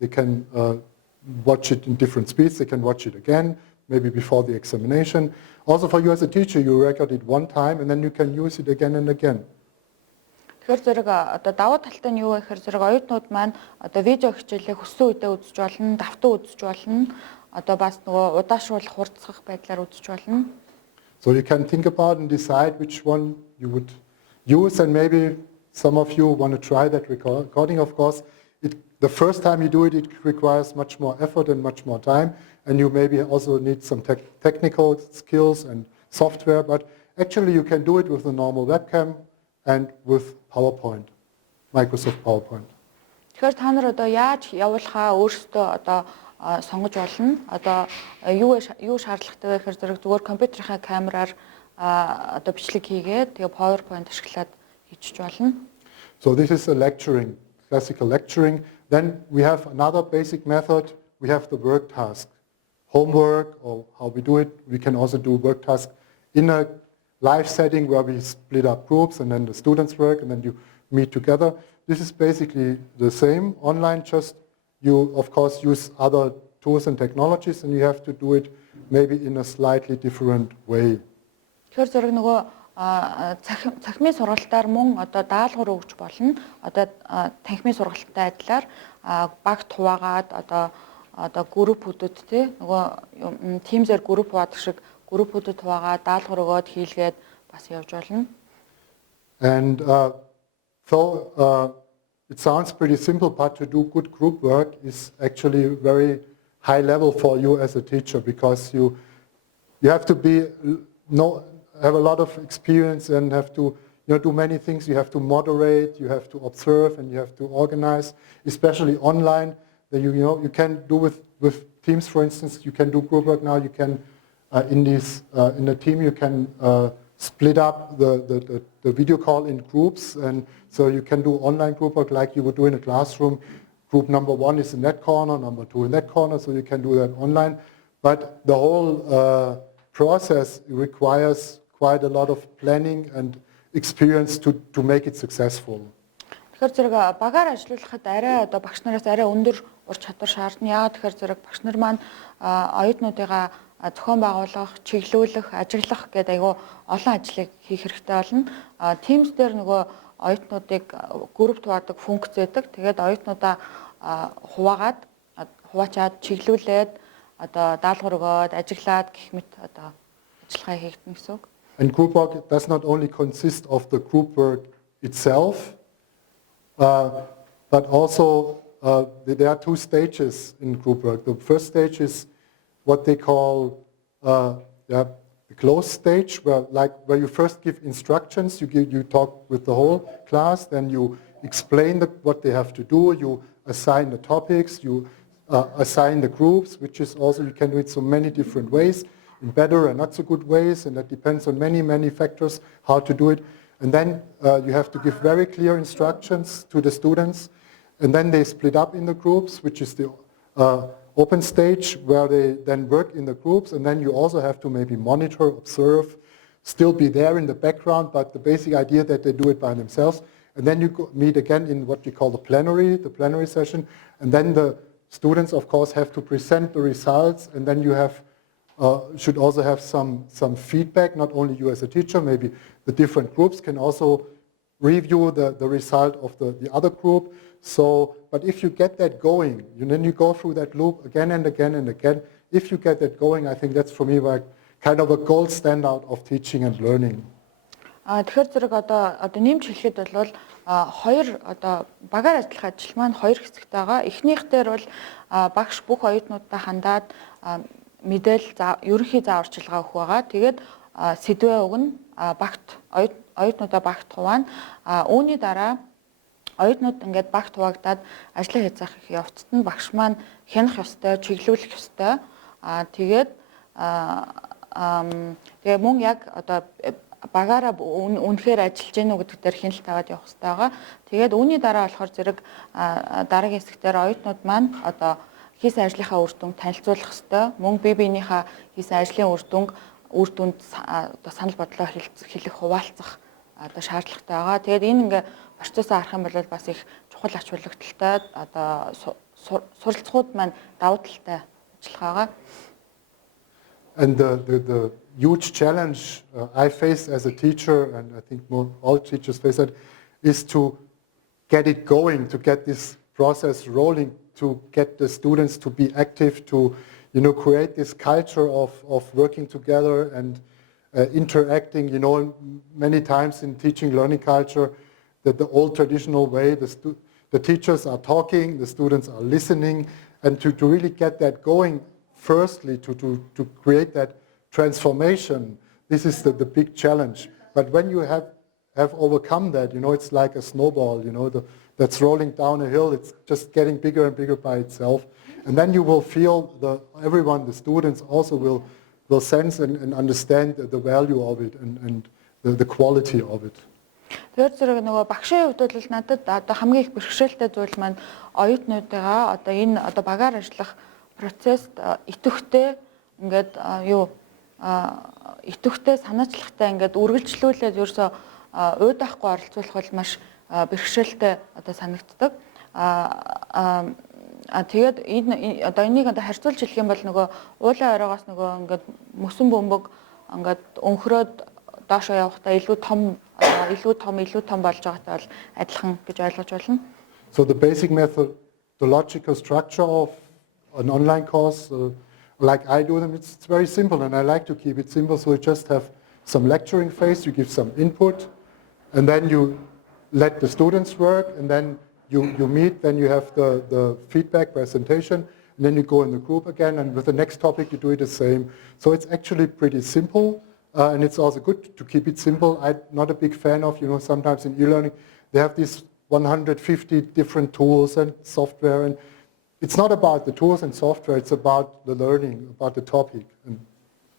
They can watch it in different speeds. They can watch it again, maybe before the examination. Also for you as a teacher, you record it one time and then you can use it again and again. Тэгэхээр зэрэг одоо давуу талтай нь юу вэ гэхээр зэрэг оюутнууд маань одоо видео хичээлээ хүссэн үедээ үзэж болно, давтан үзэж болно. Одоо бас нөгөө удаашруулах, хурцсах байдлаар үзэж болно. So you can think about and decide which one you would use, and maybe some of you want to try that recording. Of course, the first time you do it, it requires much more effort and much more time, and you maybe also need some technical skills and software, but actually you can do it with a normal webcam and with PowerPoint, Microsoft PowerPoint. Тэгэхээр та нар одоо яаж явуулахаа өөрсдөө одоо сонгож болно. Одоо юу шаардлагатай вэ гэхээр зэрэг зүгээр компьютерийнхаа камераар одоо бичлэг хийгээд тэгээ PowerPoint ашиглаад хийчих болно. So this is a lecturing, classical lecturing. Then we have another basic method. We have the work task, homework, or how we do it. We can also do work task in a live setting where we split up groups and then the students work and then you meet together. This is basically the same online, just you of course use other tools and technologies and you have to do it maybe in a slightly different way. Тэгэхээр зэрэг нөгөө цахимын сургалтаар мөн одоо даалгавар өгч болно. Одоо танхимын сургалттай адилаар багт хуваагаад одоо группүүдэд тий нөгөө Teams-ээр групп хуваадаг шиг группүүдэд хуваагаад даалгавар өгөөд хийлгээд бас явж болно. And so it sounds pretty simple, but to do good group work is actually very high level for you as a teacher because you have to have a lot of experience and have to do many things. You have to moderate, you have to observe, and you have to organize, especially online. That you can do with Teams, for instance. You can do group work now. You can in the team you can split up the video call in groups, and so you can do online group work like you would do in a classroom. Group number 1 is in that corner, number 2 in that corner, so you can do that online. But the whole process requires quite a lot of planning and experience to make it successful. Тэгэхээр зэрэг багаар ажиллуулахад арай одоо багш нараас арай өндөр ур чадвар шаардна. Яагаад тэгэхээр зэрэг багш нар маань оюутнуудыгаа зохион байгуулах, чиглүүлэх, ажиглах гэдэг айгүй олон ажлыг хийх хэрэгтэй болно. Teams дээр нөгөө оюутнуудыг группт хувадаг функц байдаг. Тэгээд оюутнуудаа хуваачаад чиглүүлээд одоо даалгавар өгөөд ажиглаад гэх мэт одоо ажиллагаа хийгдэн гэсэн үг. And group work does not only consist of the group work itself, but also there are 2 stages in group work. The first stage is what they call the closed stage, where you first give instructions, you talk with the whole class, then you explain what they have to do, you assign the topics, you assign the groups, which is also, you can do it so many different ways, in better and not so good ways, and that depends on many, many factors how to do it. And then you have to give very clear instructions to the students, and then they split up in the groups, which is the open stage where they then work in the groups, and then you also have to maybe monitor, observe, still be there in the background, but the basic idea that they do it by themselves. and then you meet again in what we call the plenary session, and then the students, of course, have to present the results, and then you have should also have some feedback, not only you as a teacher, maybe the different groups can also review the result of the other group. So, but if you get that going, then you go through that loop again and again and again. If you get that going, I think that's for me like kind of a gold standard of teaching and learning. Тэгэхээр зэрэг одоо нэмж хэлэхэд бол хоёр одоо багаар ажиллах ажил маань хоёр хэсэгтэй байгаа. Эхнийх дээр бол багш бүх оюутнуудаа хандаад мэдээлэл ерөнхий зааварчилгаа өгөх байгаа. Тэгээд сэдвээ өгнө, багт оюутнуудаа багт хуваана. Үүний дараа оюутнууд ингээд багт хуваагдаад ажлаа хийж явах явцад нь багш маань хянах ёстой, чиглүүлэх ёстой. Тэгээд мөн яг одоо багаараа үнэхээр ажиллаж гэнэ үү гэдэг дээр хяналт аваад явах хэрэгтэй байгаа. Тэгээд үүний дараа болохоор зэрэг дараагийн хэсгээр оюутнууд маань одоо хийсэн ажлынхаа үр дүнг танилцуулах хэрэгтэй. Мөн бие биенийхээ хийсэн ажлын үр дүнд одоо санал бодлоо хэлэх, хуваалцах одоо шаардлагатай байгаа. Тэгээд энэ ингээ процессыг харах юм бол бас их чухал ач холбогдолтой одоо суралцахууд маань давуу талтай ажиллагаа. And the huge challenge I face as a teacher, and I think all teachers face that, is to get it going, to get this process rolling, to get the students to be active, to create this culture of working together and interacting. Many times in teaching learning culture, that the old traditional way, the teachers are talking, the students are listening, and to really get that going. Firstly, to create that transformation, this is the big challenge. But when you have overcome that, it's like a snowball, that's rolling down a hill. It's just getting bigger and bigger by itself. And then you will feel everyone, the students also will sense and understand the value of it and the quality of it. Тэгэхээр зэрэг нөгөө багшийн хувьд бол надад одоо хамгийн их бэрхшээлтэй зүйл маань оюутнуудаа одоо энэ одоо багаар ажиллах процесст идэвхтэй ингээд идэвхтэй санаачлагтай ингээд үргэлжлүүлээд ерөөсөө уйдаахгүй оролцуулах бол маш бэрхшээлтэй одоо санагддаг. Тэгээд энэ одоо энийг одоо харьцуулж хэлэх юм бол нөгөө уулын оройгоос нөгөө ингээд мөсөн бөмбөг ингээд өнхрөөд доошоо явахдаа илүү том болж байгаатай бол адилхан гэж ойлгож байна. So the basic method, the logical structure of an online course, like I do them, it's very simple, and I like to keep it simple. So you just have some lecturing phase, you give some input, and then you let the students work, and then you meet, then you have the feedback presentation, and then you go in the group again, and with the next topic you do it the same. So it's actually pretty simple. And it's also good to keep it simple. I'm not a big fan of, sometimes in e-learning, they have these 150 different tools and software. And it's not about the tools and software, it's about the learning, about the topic. And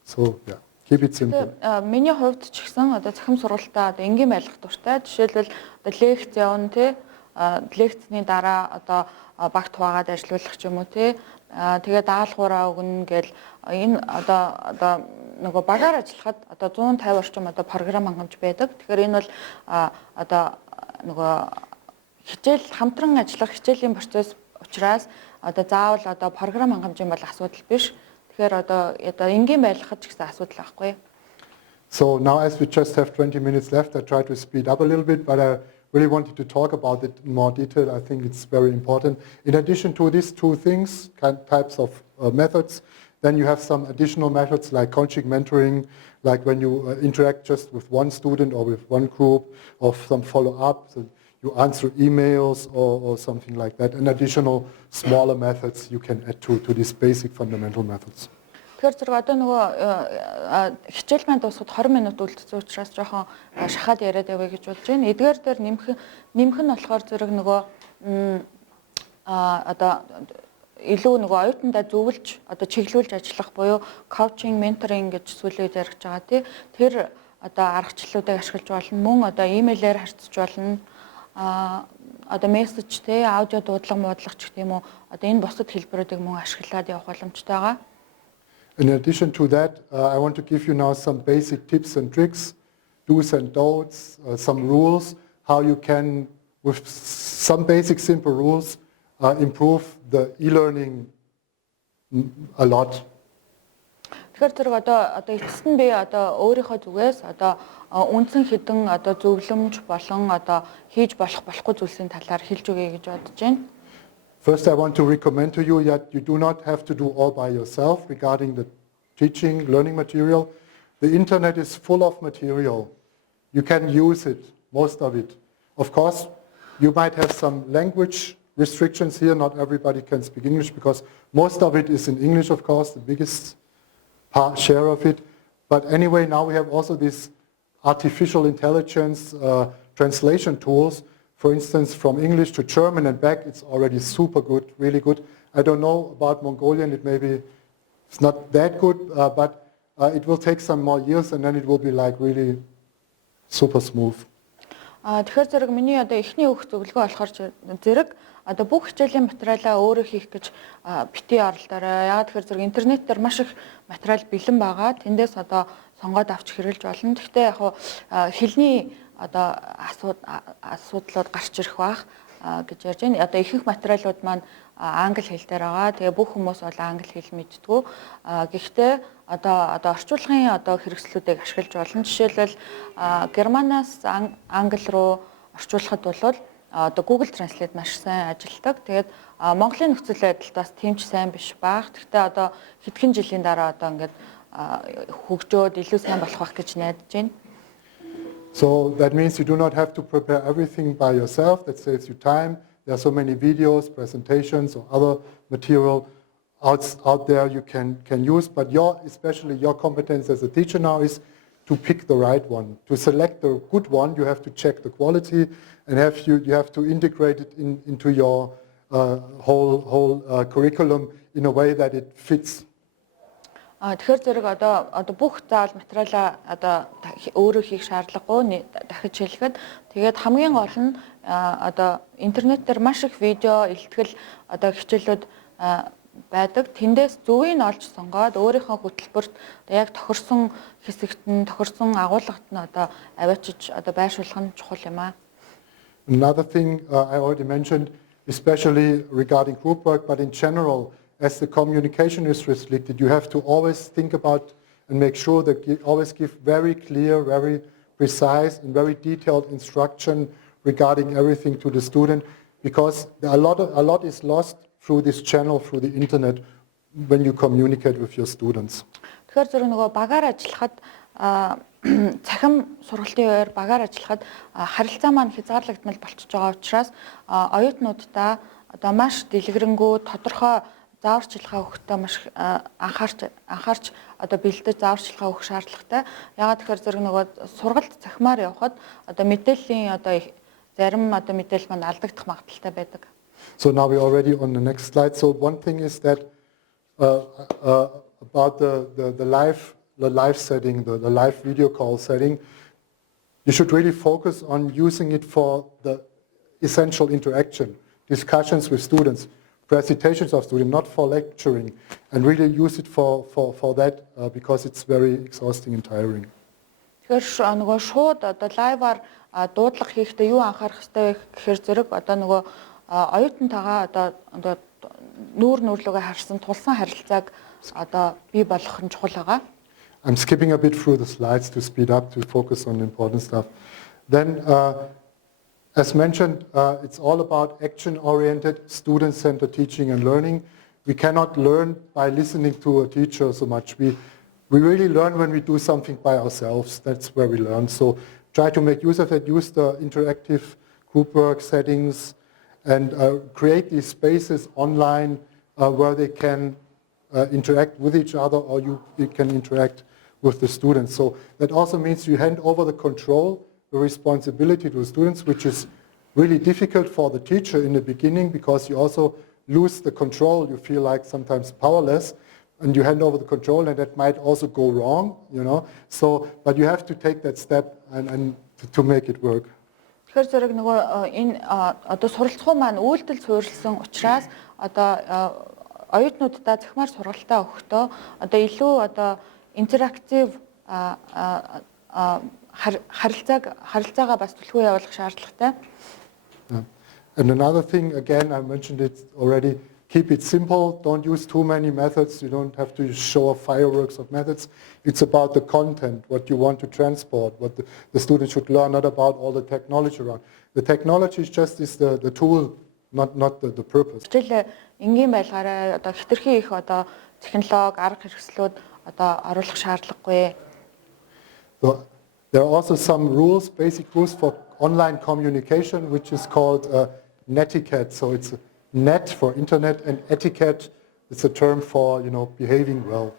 so, yeah, keep it simple. Миний хувьд ч гэсэн одоо захим сургалтаа одоо энгийн байлгах дуртай. Жишээлбэл одоо лекц явна тий. Лекцний дараа одоо багт хаваагаад ажиллах ч юм уу тий. Тэгээд даалгавраа өгнө гэл энэ одоо нөгөө багаар ажиллахад одоо 150 орчим одоо програм хангамж байдаг. Тэгэхээр энэ бол одоо нөгөө хичээл хамтран ажиллах хичээлийн процесс учраас одоо заавал одоо програм хангамжийн бол асуудал биш. Тэгэхээр одоо энгийн байлгахад ч гэсэн асуудал байхгүй. So now as we just have 20 minutes left, I try to speed up a little bit, but I really wanted to talk about it in more detail. I think it's very important. In addition to these two things, types of methods, then you have some additional methods like coaching, mentoring, like when you interact just with one student or with one group, or some follow-up, so you answer emails or something like that, and additional smaller methods you can add to these basic fundamental methods. Тэгэхээр зэрэг одоо нөгөө хичээл маань дуусахад 20 минут үлдсэн учраас жоохон шахаад яриад явъя гэж бодож байна. Эдгээр дээр нэмэх нь болохоор зэрэг нөгөө одоо илүү нөгөө оюутандаа зөвлөж одоо чиглүүлж ажиллах буюу коучинг, менторинг гэж сүлээд яригч байгаа тий. Тэр одоо аргачлалуудыг ашиглаж болно. Мөн одоо имэйлээр харьцаж болно. Одоо мессеж тий, аудио дуудлага муудлага ч гэх юм уу. Одоо энэ бусад хэлбэрүүдийг мөн ашиглаад явах боломжтой байгаа. In addition to that, I want to give you now some basic tips and tricks, do's and don'ts, some rules, how you can, with some basic simple rules, improve the e-learning a lot. Тэгэхээр зэрэг одоо эцэст нь би одоо өөрийнхөө зүгээс одоо үндсэн хэдэн одоо зөвлөмж болон одоо хийж болохгүй зүйлсийн талаар хэлж өгье гэж бодож байна. First, I want to recommend to you that you do not have to do all by yourself regarding the teaching, learning material. The internet is full of material. You can use it, most of it. Of course, you might have some language restrictions here. Not everybody can speak English because most of it is in English, of course, the biggest share of it. But anyway, now we have also these artificial intelligence translation tools. For instance, from English to German and back, it's already super good, really good. I don't know about Mongolian, it's not that good, but it will take some more years and then it will be like really super smooth. Тэгэхээр зэрэг миний одоо эхний өгөх зөвлөгөө болохоор зэрэг одоо бүх хичээлийн материалаа өөрөө хийх гэж бити оролдоорой. Яагаад тэгэхээр зэрэг интернет дээр маш их материал бэлэн байгаа. Тэндээс одоо сонгоод авч хэрэглэж болно. Гэхдээ яг хэлний одоо асуудлууд гарч ирэх бах гэж ярьж байна. Одоо ихэнх материалууд маань англи хэл дээр байгаа. Тэгээ бүх хүмүүс бол англи хэл мэддэггүй. Гэхдээ одоо орчуулгын одоо хэрэгслүүдийг ашиглаж болно. Жишээлбэл германаас англи руу орчуулахад бол одоо Google Translate маш сайн ажилладаг. Тэгээд Монголын нөхцөл байдалд бас тийм ч сайн биш баах. Гэхдээ одоо хэдхэн жилийн дараа одоо ингээд хөгжөөд илүү сайн болох байх гэж найдаж байна. So that means you do not have to prepare everything by yourself. That saves you time. There are so many videos, presentations, or other material out there you can use. But especially your competence as a teacher now is to pick the right one. To select the good one, you have to check the quality and you have to integrate it into your whole curriculum in a way that it fits. Тэгэхээр зэрэг одоо бүх заавал материалаа одоо өөрөө хийх шаардлагагүй дахиж хэлэхэд тэгээд хамгийн гол нь одоо интернет дээр маш их видео, илтгэл одоо хичээлүүд байдаг. Тэндээс зөвийг олж сонгоод өөрийнхөө хөтөлбөрт яг тохирсон хэсэгт нь тохирсон агуулгад нь одоо аваачиж одоо байршуулах нь чухал юм аа. Another thing I already mentioned, especially regarding group work, but in general, as the communication is restricted, you have to always think about and make sure that you always give very clear, very precise and very detailed instruction regarding everything to the student, because a lot is lost through this channel, through the internet, when you communicate with your students. Тэгэхээр зэрэг нөгөө багаар ажиллахад Цахим сургалтын үеэр багаар ажиллахад харилцаа маань хязгаарлагдмал болчихж байгаа учраас оюутнуудаа одоо маш дэлгэрэнгүй тодорхой зааварчилгаа өгөхдөө маш анхаарч одоо бэлдэж зааварчилгаа өгөх шаардлагатай. Яагаад тэгэхээр зэрэг нөгөө сургалт цахимаар явхад одоо мэдээллийн одоо зарим одоо мэдээлэл маань алдагдах магадaltaй байдаг. So now we're already on the next slide. So one thing is that about the live setting, the live video call setting, you should really focus on using it for the essential interaction, discussions with students, presentations of students, not for lecturing, and really use it for that because it's very exhausting and tiring. Тэгэхээр нөгөө шууд одоо лайваар дуудлага хийхдээ юу анхаарах хэрэгтэй вэ гэхээр зэрэг одоо нөгөө оюутнтайгаа одоо нүүрлүгээ харсан тулсан харилцааг одоо бий болгох нь чухал байгаа. I'm skipping a bit through the slides to speed up, to focus on the important stuff. Then, as mentioned, it's all about action-oriented, student-centered teaching and learning. We cannot learn by listening to a teacher so much. We really learn when we do something by ourselves. That's where we learn. So try to make use of it, use the interactive group work settings, and create these spaces online where they can interact with each other, or you can interact with the students. So that also means you hand over the control, the responsibility to the students, which is really difficult for the teacher in the beginning because you also lose the control. You feel like sometimes powerless, and you hand over the control, and that might also go wrong, you know. So, but you have to take that step and to make it work. Тэгэхээр зэрэг нөгөө энэ одоо суралцах маань үйлдэл суурилсан учраас одоо оюутнуудаа захимаар сургалтаа өгөхдөө одоо илүү одоо интерактив харилцаагаа бас түлхүү явуулах шаардлагатай. And another thing, again, I mentioned it already, keep it simple. Don't use too many methods. You don't have to show off fireworks of methods. It's about the content, what you want to transport, what the student should learn, not about all the technology around. The technology is just the tool, not the purpose. Хичээл энгийн байлгаараа одоо хэтэрхий их одоо технологи, арга хэрэгслүүд одоо оруулах шаардлагагүй. So there are also some rules, basic rules for online communication, which is called netiquette. So it's net for internet, and etiquette is a term for behaving well.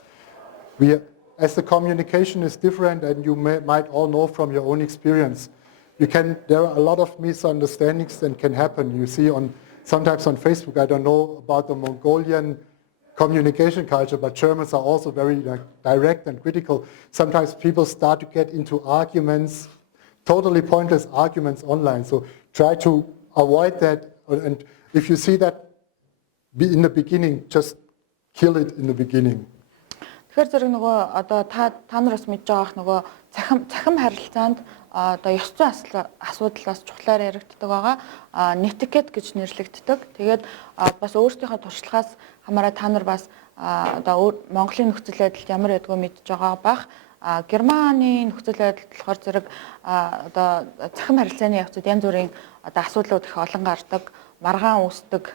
As the communication is different, and you might all know from your own experience, there are a lot of misunderstandings that can happen. You see sometimes on Facebook, I don't know about the Mongolian communication culture, but Germans are also very direct and critical. Sometimes people start to get into arguments, totally pointless arguments online. So try to avoid that, and if you see that in the beginning, just kill it in the beginning. Тэгэхээр зэрэг нөгөө одоо та нараас мэдж байгаах нөгөө цахим харилцаанд одоо ёс зүйн асуудал бас чухлаар яригддаг байгаа. Нетикет гэж нэрлэгддэг. Тэгээд бас өөрсдийнхөө туршлагаас хамаараа та нар бас одоо Монголын нөхцөл байдалд ямар байдгүй мэдж байгаа бах. Германы нөхцөл байдалд болохоор зэрэг одоо цахим харилцааны явцад янз бүрийн одоо асуудлууд их олон гардаг, маргаан үүсдэг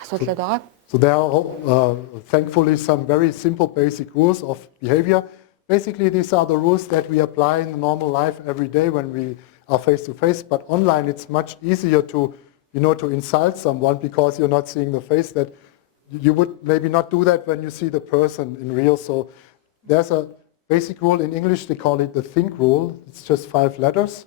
асуудлууд байгаа. So there are thankfully some very simple basic rules of behavior. Basically, these are the rules that we apply in normal life every day when we are face to face. But online, it's much easier to insult someone because you're not seeing the face. That you would maybe not do that when you see the person in real. So there's a basic rule in English. They call it the think rule. It's just 5 letters.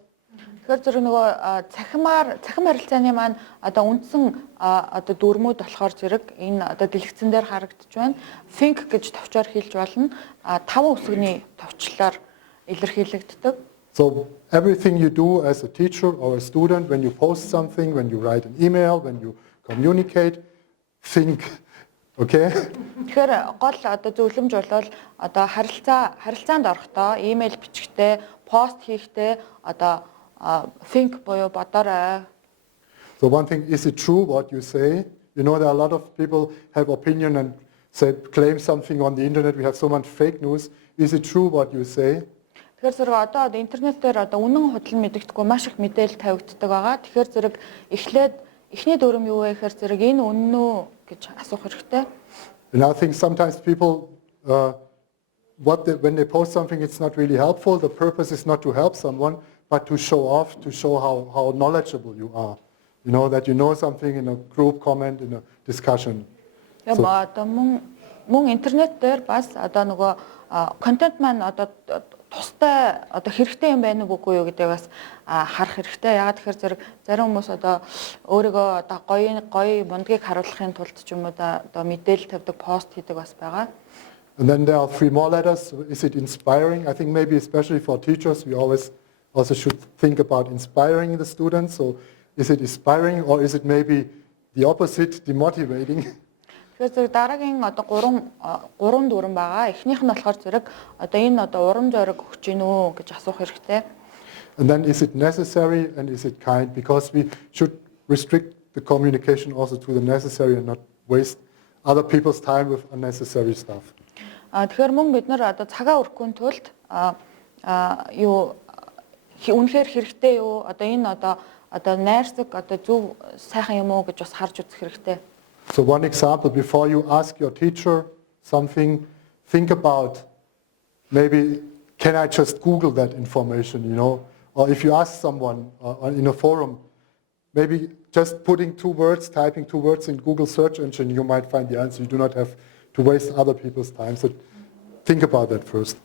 Тэгэхээр зэрэг нөгөө цахим харилцааны маань одоо үндсэн одоо дүрмүүд болохоор зэрэг энэ одоо лекцэн дээр харагдаж байна. Think гэж товчоор хэлж болно. 5 үсгний товчлоор илэрхийлэгддэг. So everything you do as a teacher or a student, when you post something, when you write an email, when you communicate, think. Okay? Тэгэхээр гол одоо зөвлөмж бол одоо харилцаанд орохдоо имэйл бичихтэй, пост хийхдээ одоо think боёо бодорой. So one thing, is it true what you say? You know, there are a lot of people have opinion and claim something on the internet. We have so much fake news. Is it true what you say? Тэгэхээр зэрэг одоо интернетээр одоо үнэн худал мэдэгдэхгүй маш их мэдээлэл тавигддаг байгаа. Тэгэхээр зэрэг эхний дүрм юу вэ гэхээр зэрэг энэ үнэн үү гэж асуух хэрэгтэй. And I think sometimes people when they post something, it's not really helpful. The purpose is not to help someone, but to show off, to show how knowledgeable you are. You know, that you know something in a group comment, in a discussion. Одоо мөн интернет дээр бас одоо нөгөө контент маань одоо тустай одоо хэрэгтэй юм байна уу үгүй юу гэдэг бас харах хэрэгтэй. Ягаад тэгэхээр зэрэг зарим хүмүүс одоо өөрийгөө одоо гоё мундгийг харуулахын тулд ч юм уу одоо мэдээлэл тавьдаг, пост хийдэг бас байгаа. And then there are 3 more letters. Is it inspiring? I think maybe especially for teachers, we also should think about inspiring the students. So is it inspiring or is it maybe the opposite, demotivating? Тэгэхээр дараагийн одоо 3 дүрм байгаа. Эхнийх нь болохоор зэрэг одоо энэ одоо урам зориг өгч гин үү гэж асуух хэрэгтэй. And then is it necessary and is it kind? Because we should restrict the communication also to the necessary and not waste other people's time with unnecessary stuff. Тэгэхээр мөн бид нар одоо цагаа өрөхгүй тулд юу үнэхээр хэрэгтэй юу? Одоо энэ одоо найрсаг одоо зөв сайхан юм уу гэж бас харж үзэх хэрэгтэй. So one example, before you ask your teacher something, think about maybe, can I just Google that information, Or if you ask someone in a forum, maybe just typing 2 words in Google search engine, you might find the answer. You do not have to waste other people's time. So think about that first.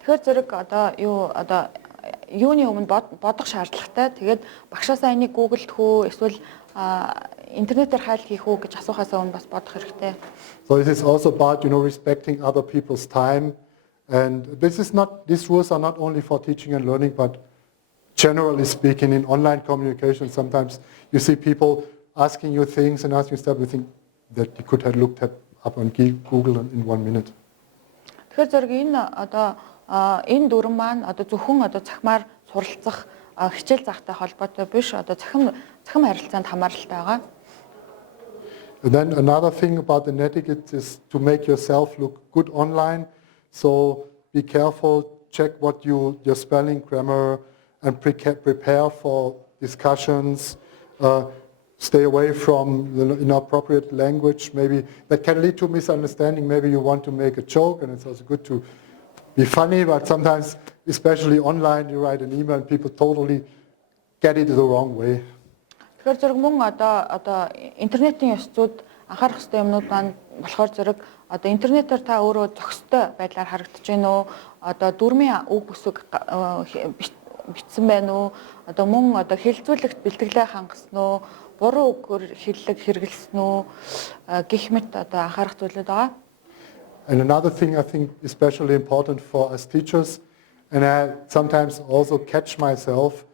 Тэгэхээр зэрэг одоо юуны өмнө бодох шаардлагатай. Тэгээд багшаасаа энийг Google-д хөө эсвэл интернетээр хайл хийх үү гэж асуухаас өмнө бас бодох хэрэгтэй. So it is also about respecting other people's time, and these rules are not only for teaching and learning, but generally speaking in online communication. Sometimes you see people asking you things and asking stuff you think that you could have looked up on Google in 1 minute. Тэгэхээр зэрэг энэ одоо энэ дүрм маань одоо зөвхөн одоо цахимаар суралцах хичээл заахтай холбоотой биш одоо цахим харилцаанд хамааралтай байгаа. And then another thing about the netiquette is to make yourself look good online. So be careful, check what your spelling, grammar, and prepare for discussions. Stay away from the inappropriate language. Maybe that can lead to misunderstanding. Maybe you want to make a joke, and it's also good to be funny. But sometimes, especially online, you write an email and people totally get it the wrong way. Тэгэхээр зэрэг мөн одоо интернетийн ёсцууд анхаарах ёстой юмнууд маань болохоор зэрэг одоо интернетээр та өөрөө зохистой байдлаар харагдаж байна уу? Одоо дүрмийн үг бүсэг бичсэн байна уу? Одоо мөн одоо хэлэлцүүлэгт бэлтгэлээ хангасан уу? Буруу үгээр хэллэг хэрэгэлсэн үү? Гэх мэт одоо анхаарах зүйлүүд байгаа. And another thing I think especially important for us teachers, and I sometimes also catch myself,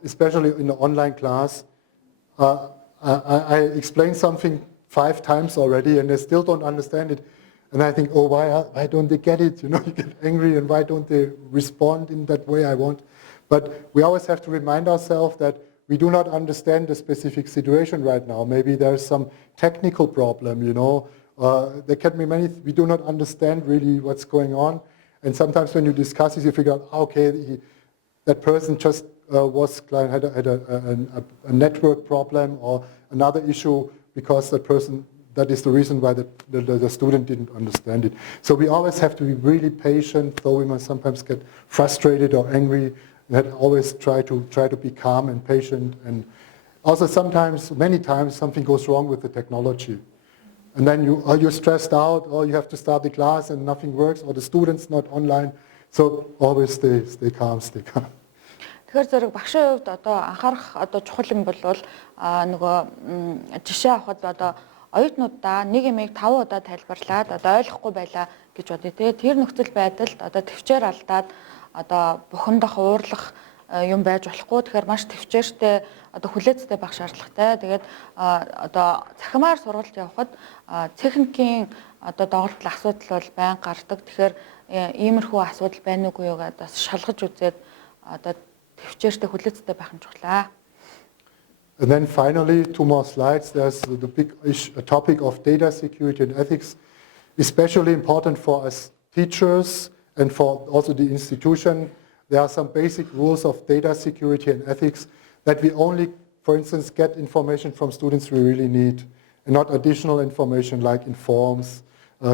especially in the online class, I explain something 5 times already and they still don't understand it. And I think, oh, why don't they get it? You get angry and why don't they respond in that way I want? But we always have to remind ourselves that we do not understand the specific situation right now. Maybe there's some technical problem, there can be many, we do not understand really what's going on. And sometimes when you discuss it, you figure out, okay, that person just had a network problem or another issue because that is the reason why the student didn't understand it. So we always have to be really patient, though we must sometimes get frustrated or angry. We have to always try to be calm and patient. And also many times, something goes wrong with the technology. And then you're stressed out, or you have to start the class and nothing works, or the student's not online. So always stay calm, stay calm. Тэгэхээр зэрэг багшийн хувьд одоо анхаарах одоо чухал юм бол нөгөө жишээ авахад одоо оюутнуудаа нэг юмыг 5 удаа тайлбарлаад одоо ойлгохгүй байлаа гэж бодъё те. Тэр нөхцөл байдалд одоо төвчээр алдаад одоо бухимдах, уурлах юм байж болохгүй. Тэгэхээр маш төвчээртэй одоо хүлээцтэй байх шаардлагатай. Тэгээд одоо цахимаар сургалт явахад техникийн одоо доголдол асуудал бол байн гардаг. Тэгэхээр иймэрхүү асуудал байна уугүй юу гэдээ шалгаж үзээд одоо төвчээртэй хүлээцтэй байх нь чухлаа. And then finally, 2 more slides. There's the big topic of data security and ethics, especially important for us teachers and for also the institution. There are some basic rules of data security and ethics that we only, for instance, get information from students we really need, and not additional information like in forms,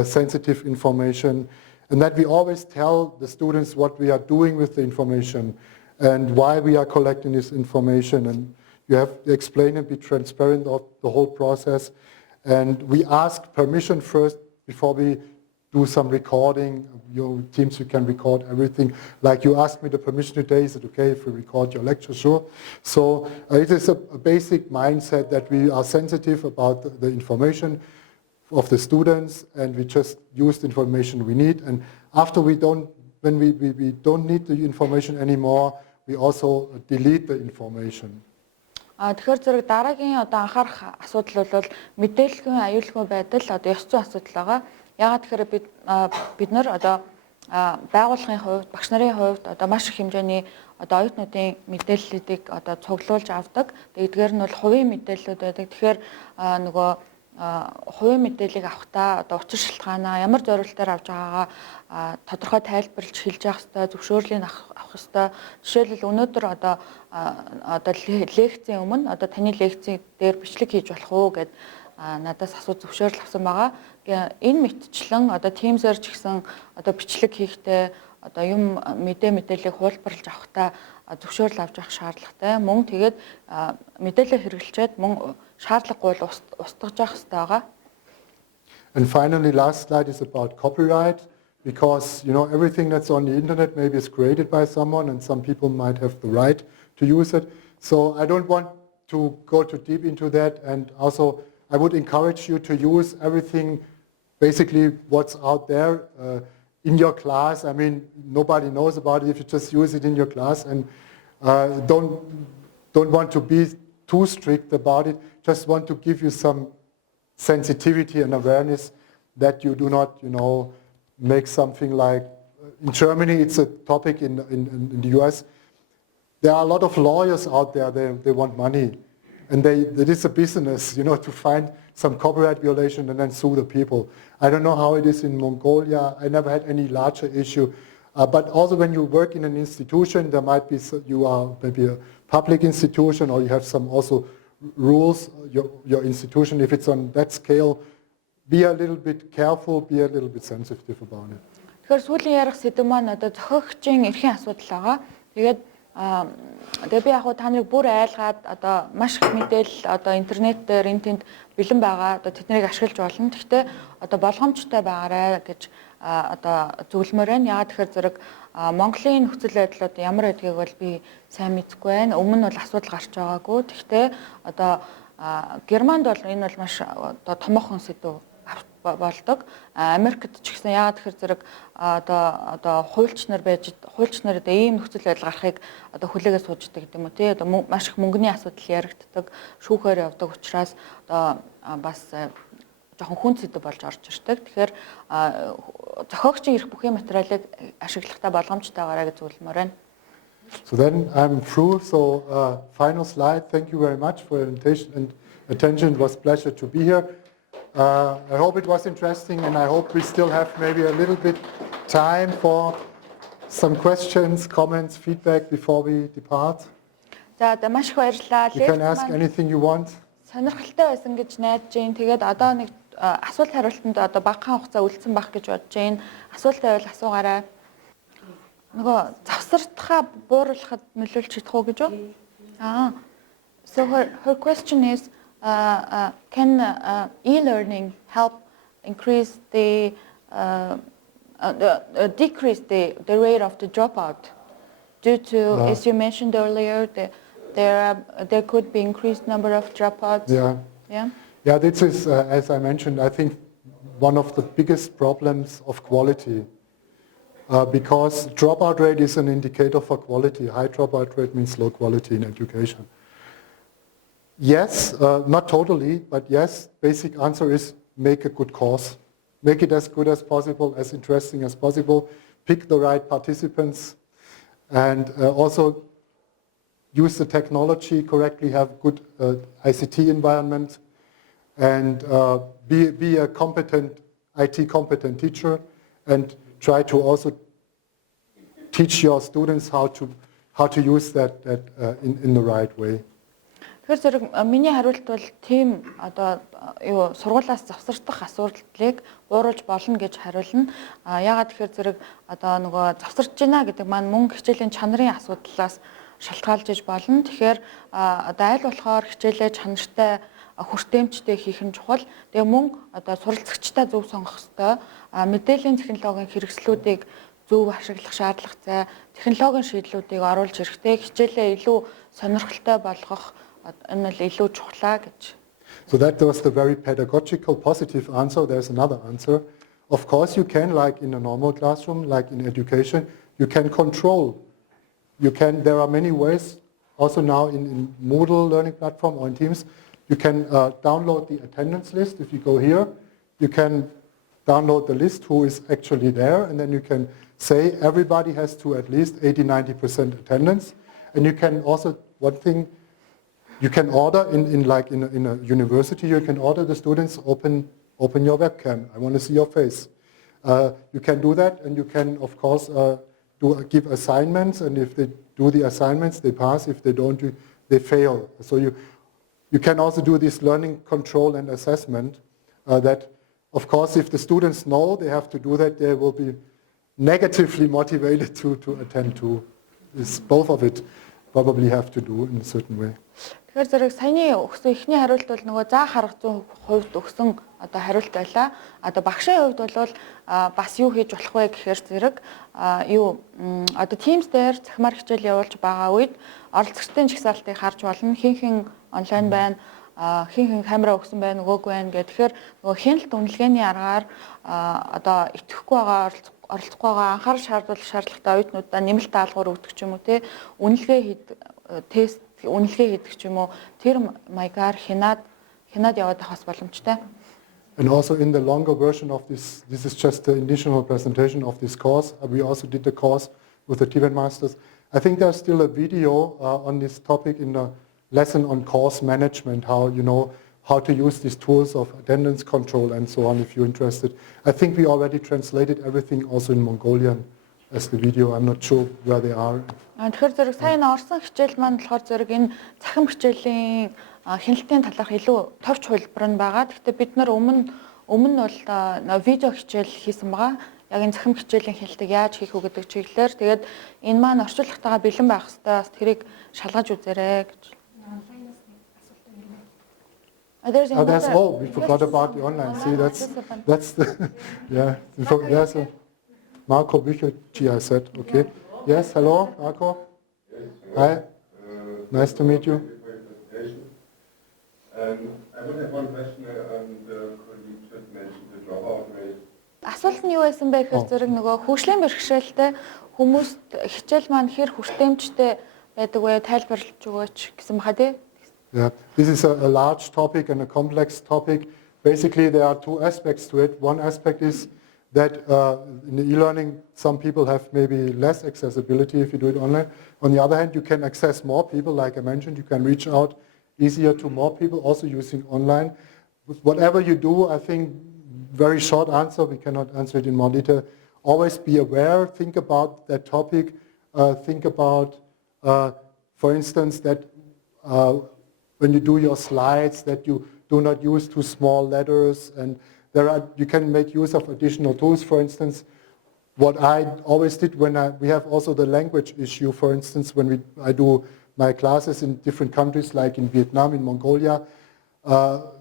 sensitive information, and that we always tell the students what we are doing with the information and why we are collecting this information. And you have to explain and be transparent of the whole process. And we ask permission first before we do some recording. Teams, you can record everything. Like you asked me the permission today, is it okay if we record your lecture? Sure. So it is a basic mindset that we are sensitive about the information of the students, and we just use the information we need. And after when we don't need the information anymore, we also delete the information. Тэгэхээр зэрэг дараагийн одоо анхаарах асуудал бол мэдээллийн аюулгүй байдал одоо ёс зүйн асуудал байгаа. Яагаад тэгэхээр бид нар одоо байгууллагын хувьд, багш нарын хувьд одоо маш их хэмжээний одоо оюутнуудын мэдээллүүдийг одоо цуглуулж авдаг. Эдгээр нь бол хувийн мэдээллүүд байдаг. Тэгэхээр нөгөө хувийн мэдээллийг авахдаа одоо учир шалтгаанаа ямар зорилтоор авч байгаагаа тодорхой тайлбарлаж хэлж явах хэрэгтэй, зөвшөөрлийг авах хэрэгтэй. Жишээлбэл өнөөдөр одоо лекцийн өмнө одоо таны лекцийн дээр бичлэг хийж болох уу гэд надаас асууж зөвшөөрөл авсан байгаа. Энэ мэтчлэн одоо Teams-ээр ч гэсэн одоо бичлэг хийхдээ одоо юм мэдээллийг хуулбарлаж авахдаа зөвшөөрөл авч явах шаардлагатай. Мөн тэгээд мэдээлэл хэрэглэчээд мөн шаардлагагүй бол устгаж явах хэрэгтэй байгаа. And finally, last slide is about copyright, because everything that's on the internet maybe is created by someone, and some people might have the right to use it. So I don't want to go too deep into that, and also I would encourage you to use everything, basically what's out there in your class. I mean, nobody knows about it if you just use it in your class, and don't want to be too strict about it. Just want to give you some sensitivity and awareness that you do not, make something like in Germany, it's a topic in the US. There are a lot of lawyers out there, they want money. And it is a business, to find some copyright violation and then sue the people. I don't know how it is in Mongolia. I never had any larger issue. But also when you work in an institution, there might be, you are maybe a public institution or you have some also rules, your institution, if it's on that scale, be a little bit careful, be a little bit sensitive about it. Тэгэхээр сүүлийн ярих сэдв маань одоо зохиогчийн эрхийн асуудал байгаа. Тэгээд би яг та нарыг бүр айлгаад одоо маш их мэдээлэл одоо интернет дээр энэ тэнд бэлэн байгаа. Одоо тэднийг ашиглаж болно. Гэхдээ одоо болгоомжтой байгаарай гэж одоо зөвлөмөр байна. Яагаад тэгэхээр зэрэг Монголын нөхцөл байдал одоо ямар байдгийг бол би сайн мэдэхгүй байна. Өмнө нь бол асуудал гарч байгаагүй. Гэхдээ одоо Германд бол энэ бол маш одоо томоохон сэдв болдог. Америкт ч гэсэн яагаад тэгэхээр зэрэг одоо хуульч нар байж хуульч нарт ийм нөхцөл байдал гарахыг одоо хүлээгээ сууждаг гэдэг юм уу тий. Одоо маш их мөнгөний асуудал яригддаг, шүүхээр явдаг учраас одоо бас жоохон хүн сэдв болж орж ирдэг. Тэгэхээр зохиогчийн эрх бүхий материалыг ашиглахдаа болгоомжтойгаараа гэж зөвлөмөр байна. So then I'm through. So final slide. Thank you very much for your invitation and attention. It was a pleasure to be here. I hope it was interesting, and I hope we still have maybe a little bit time for some questions, comments, feedback before we depart. За одоо маш их баярлалаа. You can ask anything you want. Сонирхолтой байсан гэж найдаж байна. Тэгээд одоо нэг асуулт хариултанд одоо багахан хугацаа үлдсэн байх гэж бодож байна. Асуулт байвал асуугаарай. Нөгөө завсартахаа бууруулахад нөлөөлж чадах уу гэж үү? So her question is can e-learning help increase decrease the rate of the dropout due to, as you mentioned earlier, there could be increased number of dropouts? Yeah, this is, as I mentioned, I think one of the biggest problems of quality because dropout rate is an indicator for quality. High dropout rate means low quality in education. Yes, not totally, but yes, basic answer is make a good course. Make it as good as possible, as interesting as possible. Pick the right participants and also use the technology correctly, have good ICT environment and be a competent, IT competent teacher and try to also teach your students how to use that in the right way. Тэгэхээр зэрэг миний хариулт бол тийм одоо юу сургуулиас завсардах асуудлыг бууруулж болно гэж хариулна. Яагаад тэгэхээр зэрэг одоо нөгөө завсарч байна гэдэг маань мөн хичээлийн чанарын асуудлаас шалтгаалж иж болно. Тэгэхээр одоо аль болохоор хичээлээ чанартай хүртээмжтэй хийх нь чухал. Тэгээ мөн одоо суралцагчдаа зөв сонгох ёстой. Мэдээллийн технологийн хэрэгслүүдийг зөв ашиглах шаардлагатай. Технологийн шийдлүүдийг оруулж ирэхдээ хичээлээ илүү сонирхолтой болгох энэ л илүү чухлаа гэж. So that was the very pedagogical positive answer. There's another answer. Of course you can, like in a normal classroom, like in education, you can control. There are many ways, also now in Moodle learning platform or in Teams, you can download the attendance list. If you go here, you can download the list who is actually there, and then you can say everybody has to at least 80-90% attendance. And you can also, one thing, you can order in a university, you can order the students open your webcam. I want to see your face. You can do that, and you can, of course, give assignments, and if they do the assignments, they pass. If they don't, they fail. So you can also do this learning control and assessment that, of course, if the students know they have to do that, they will be negatively motivated to attend to. Both of it probably have to do in a certain way. Тэгэхээр зэрэг саяны өгсөн эхний хариулт бол нөгөө заах арга зүйн хувьд өгсөн одоо хариулт байлаа. Одоо багшийн хувьд бол бас юу хийж болох вэ гэхээр зэрэг одоо Teams дээр цахимаар хичээл явуулж байгаа үед оролцогчдын жагсаалтыг харж болно. Хин онлайн байна, хин камера өгсөн байна, нөгөөгүй байна гэх. Тэгэхээр нөгөө хяналт үнэлгээний аргаар одоо итгэхгүй байгаа оролцохгүй байгаа анхаарал шаардуулах шаардлагатай оюутнуудаа нэмэлт даалгавар өгдөг ч юм уу те үнэлгээ тест үнэлгээ хийдэг ч юм уу тэр маягаар хянаад яваад авах боломжтой. And also in the longer version of this is just the initial presentation of this course. We also did the course with the Tibetan masters. I think there's still a video on this topic in the lesson on course management, how to use these tools of attendance control and so on if you're interested. I think we already translated everything also in Mongolian as the video. I'm not sure where they are. Тэгэхээр зэрэг сайн орсон хичээл маань болохоор зэрэг энэ цахим хичээлийн хяналтын талаарх илүү товч хөлбөр нь байгаа. Гэхдээ бид нар өмнө нь бол видео хичээл хийсэн байгаа. Яг энэ цахим хичээлийн хяналтыг яаж хийх үү гэдэг чиглэлээр. Тэгээд энэ маань орчуулгатайгаа бэлэн байх хэвээр тэрийг шалгаж үзээрэй гэж. We forgot about the online. See, that's the yeah. There's a Marco Bücher GIZ. Okay. Yes. Hello, Marco. Hi. Nice to meet you. I would have one question on the colleague just mentioned the dropout rate. Асуулт нь юу байсан бэ гэхээр зэрэг нөгөө хөгжлийн бэрхшээлтэй хүмүүст хичээл маань хэр хүртээмжтэй байдаг вэ тайлбарлаж өгөөч гэсэн баха тий. Yeah, this is a large topic and a complex topic. Basically, there are two aspects to it. One aspect is that in the e-learning, some people have maybe less accessibility if you do it online. On the other hand, you can access more people, like I mentioned. You can reach out easier to more people, also using online. Whatever you do, I think, very short answer, we cannot answer it in more detail. Always be aware, think about that topic. Think about, for instance, that when you do your slides, that you do not use too small letters, and you can make use of additional tools. For instance, what I always did we have also the language issue. For instance, when I do my classes in different countries, like in Vietnam, in Mongolia,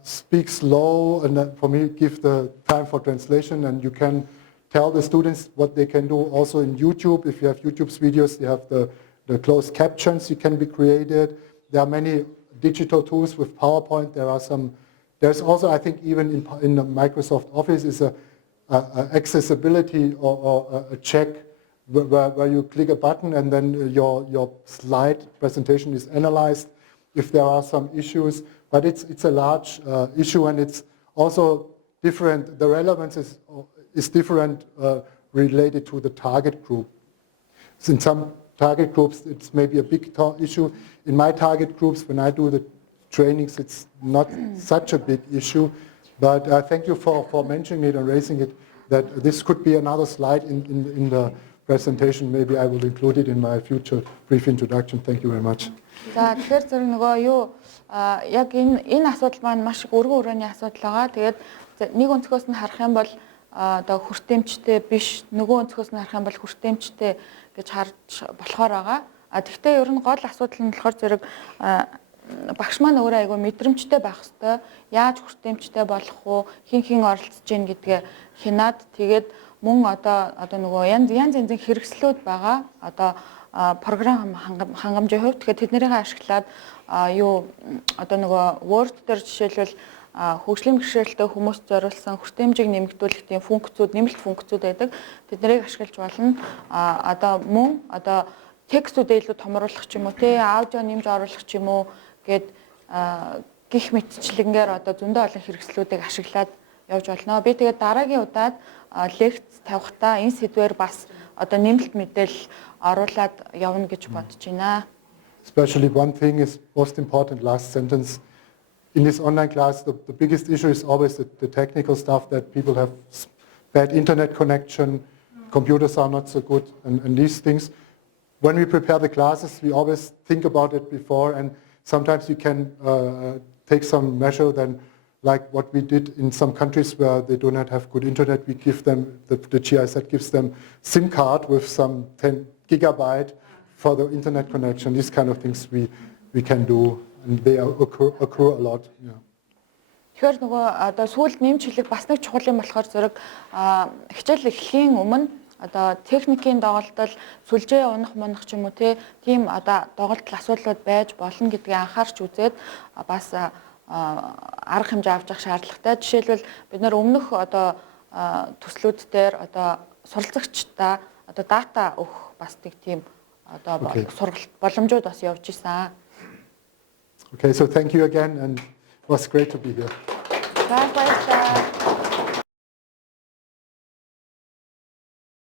speak slow, and for me, give the time for translation, and you can tell the students what they can do. Also in YouTube, if you have YouTube's videos, you have the closed captions you can be created. There are many digital tools with PowerPoint. There's also, I think, even in the Microsoft Office is a accessibility or a check where you click a button and then your slide presentation is analyzed if there are some issues. But it's a large issue, and it's also different. The relevance is different related to the target group. So in some target groups, it's maybe a big issue. In my target groups, when I do the trainings, it's not such a big issue. But thank you for mentioning it and raising it, that this could be another slide in the presentation. Maybe I will include it in my future brief introduction. Thank you very much. За тэгэхээр зэрэг нөгөө юу яг энэ асуудал маань маш их өргөн өрөөний асуудал байгаа. Тэгээд нэг өнцгөөс нь харах юм бол одоо хүртээмжтэй биш, нөгөө өнцгөөс нь харах юм бол хүртээмжтэй гэж харж болохоор байгаа. Тэгвэл ер нь гол асуудал нь болохоор зэрэг багш маань өөрөө айгүй мэдрэмжтэй байх хэвээр, яаж хүртээмжтэй болох уу, хин оролцож гин гэдгээ хянаад тэгээд мөн одоо нөгөө янз янзын хэрэгслүүд байгаа. Одоо програм хангамжийн хувьд тэгэхээр тэднэрийг ашиглаад одоо нөгөө Word дээр жишээлбэл хөгжлийн бэрхшээлтэй хүмүүст зориулсан хүртээмжийг нэмэгдүүлэх тийм нэмэлт функцүүд байдаг. Тэднийг ашиглаж болно. Одоо мөн текстүүдээ илүү томруулах ч юм уу, аудио нэмж оруулах ч юм уу гээд гих мэтчлэнгээр зөндөө олон хэрэгслүүдийг ашиглаад явж болно. Би тэгээд дараагийн удаад лекц тавихтаа энэ сэдвээр бас нэмэлт мэдээлэл оруулаад явна гэж бодож байна. Especially one thing is most important, last sentence. In this online class, the biggest issue is always the technical stuff, that people have bad internet connection, computers are not so good, and these things. When we prepare the classes, we always think about it before, and sometimes you can take some measure then, like what we did in some countries where they do not have good internet. We give them, the GIZ gives them SIM card with some 10 gigabyte for the internet connection. These kind of things we can do, and they occur a lot. Yeah. Тэгэхээр нөгөө сүүлд нэмж хэлэх бас нэг чухал юм болохоор зэрэг хичээл эхлэхийн өмнө техникийн доголдол, сүлжээ унах ч юм уу тийм доголдол асуудлууд байж болно гэдгийг анхаарч үзээд бас арга хэмжээ авч явах шаардлагатай. Жишээлбэл бид нар өмнөх төслүүд дээр суралцагчдаа дата өгөх бас нэг тийм сургалт боломжууд бас явж исэн. Okay, so thank you again, and it was great to be here. Bye.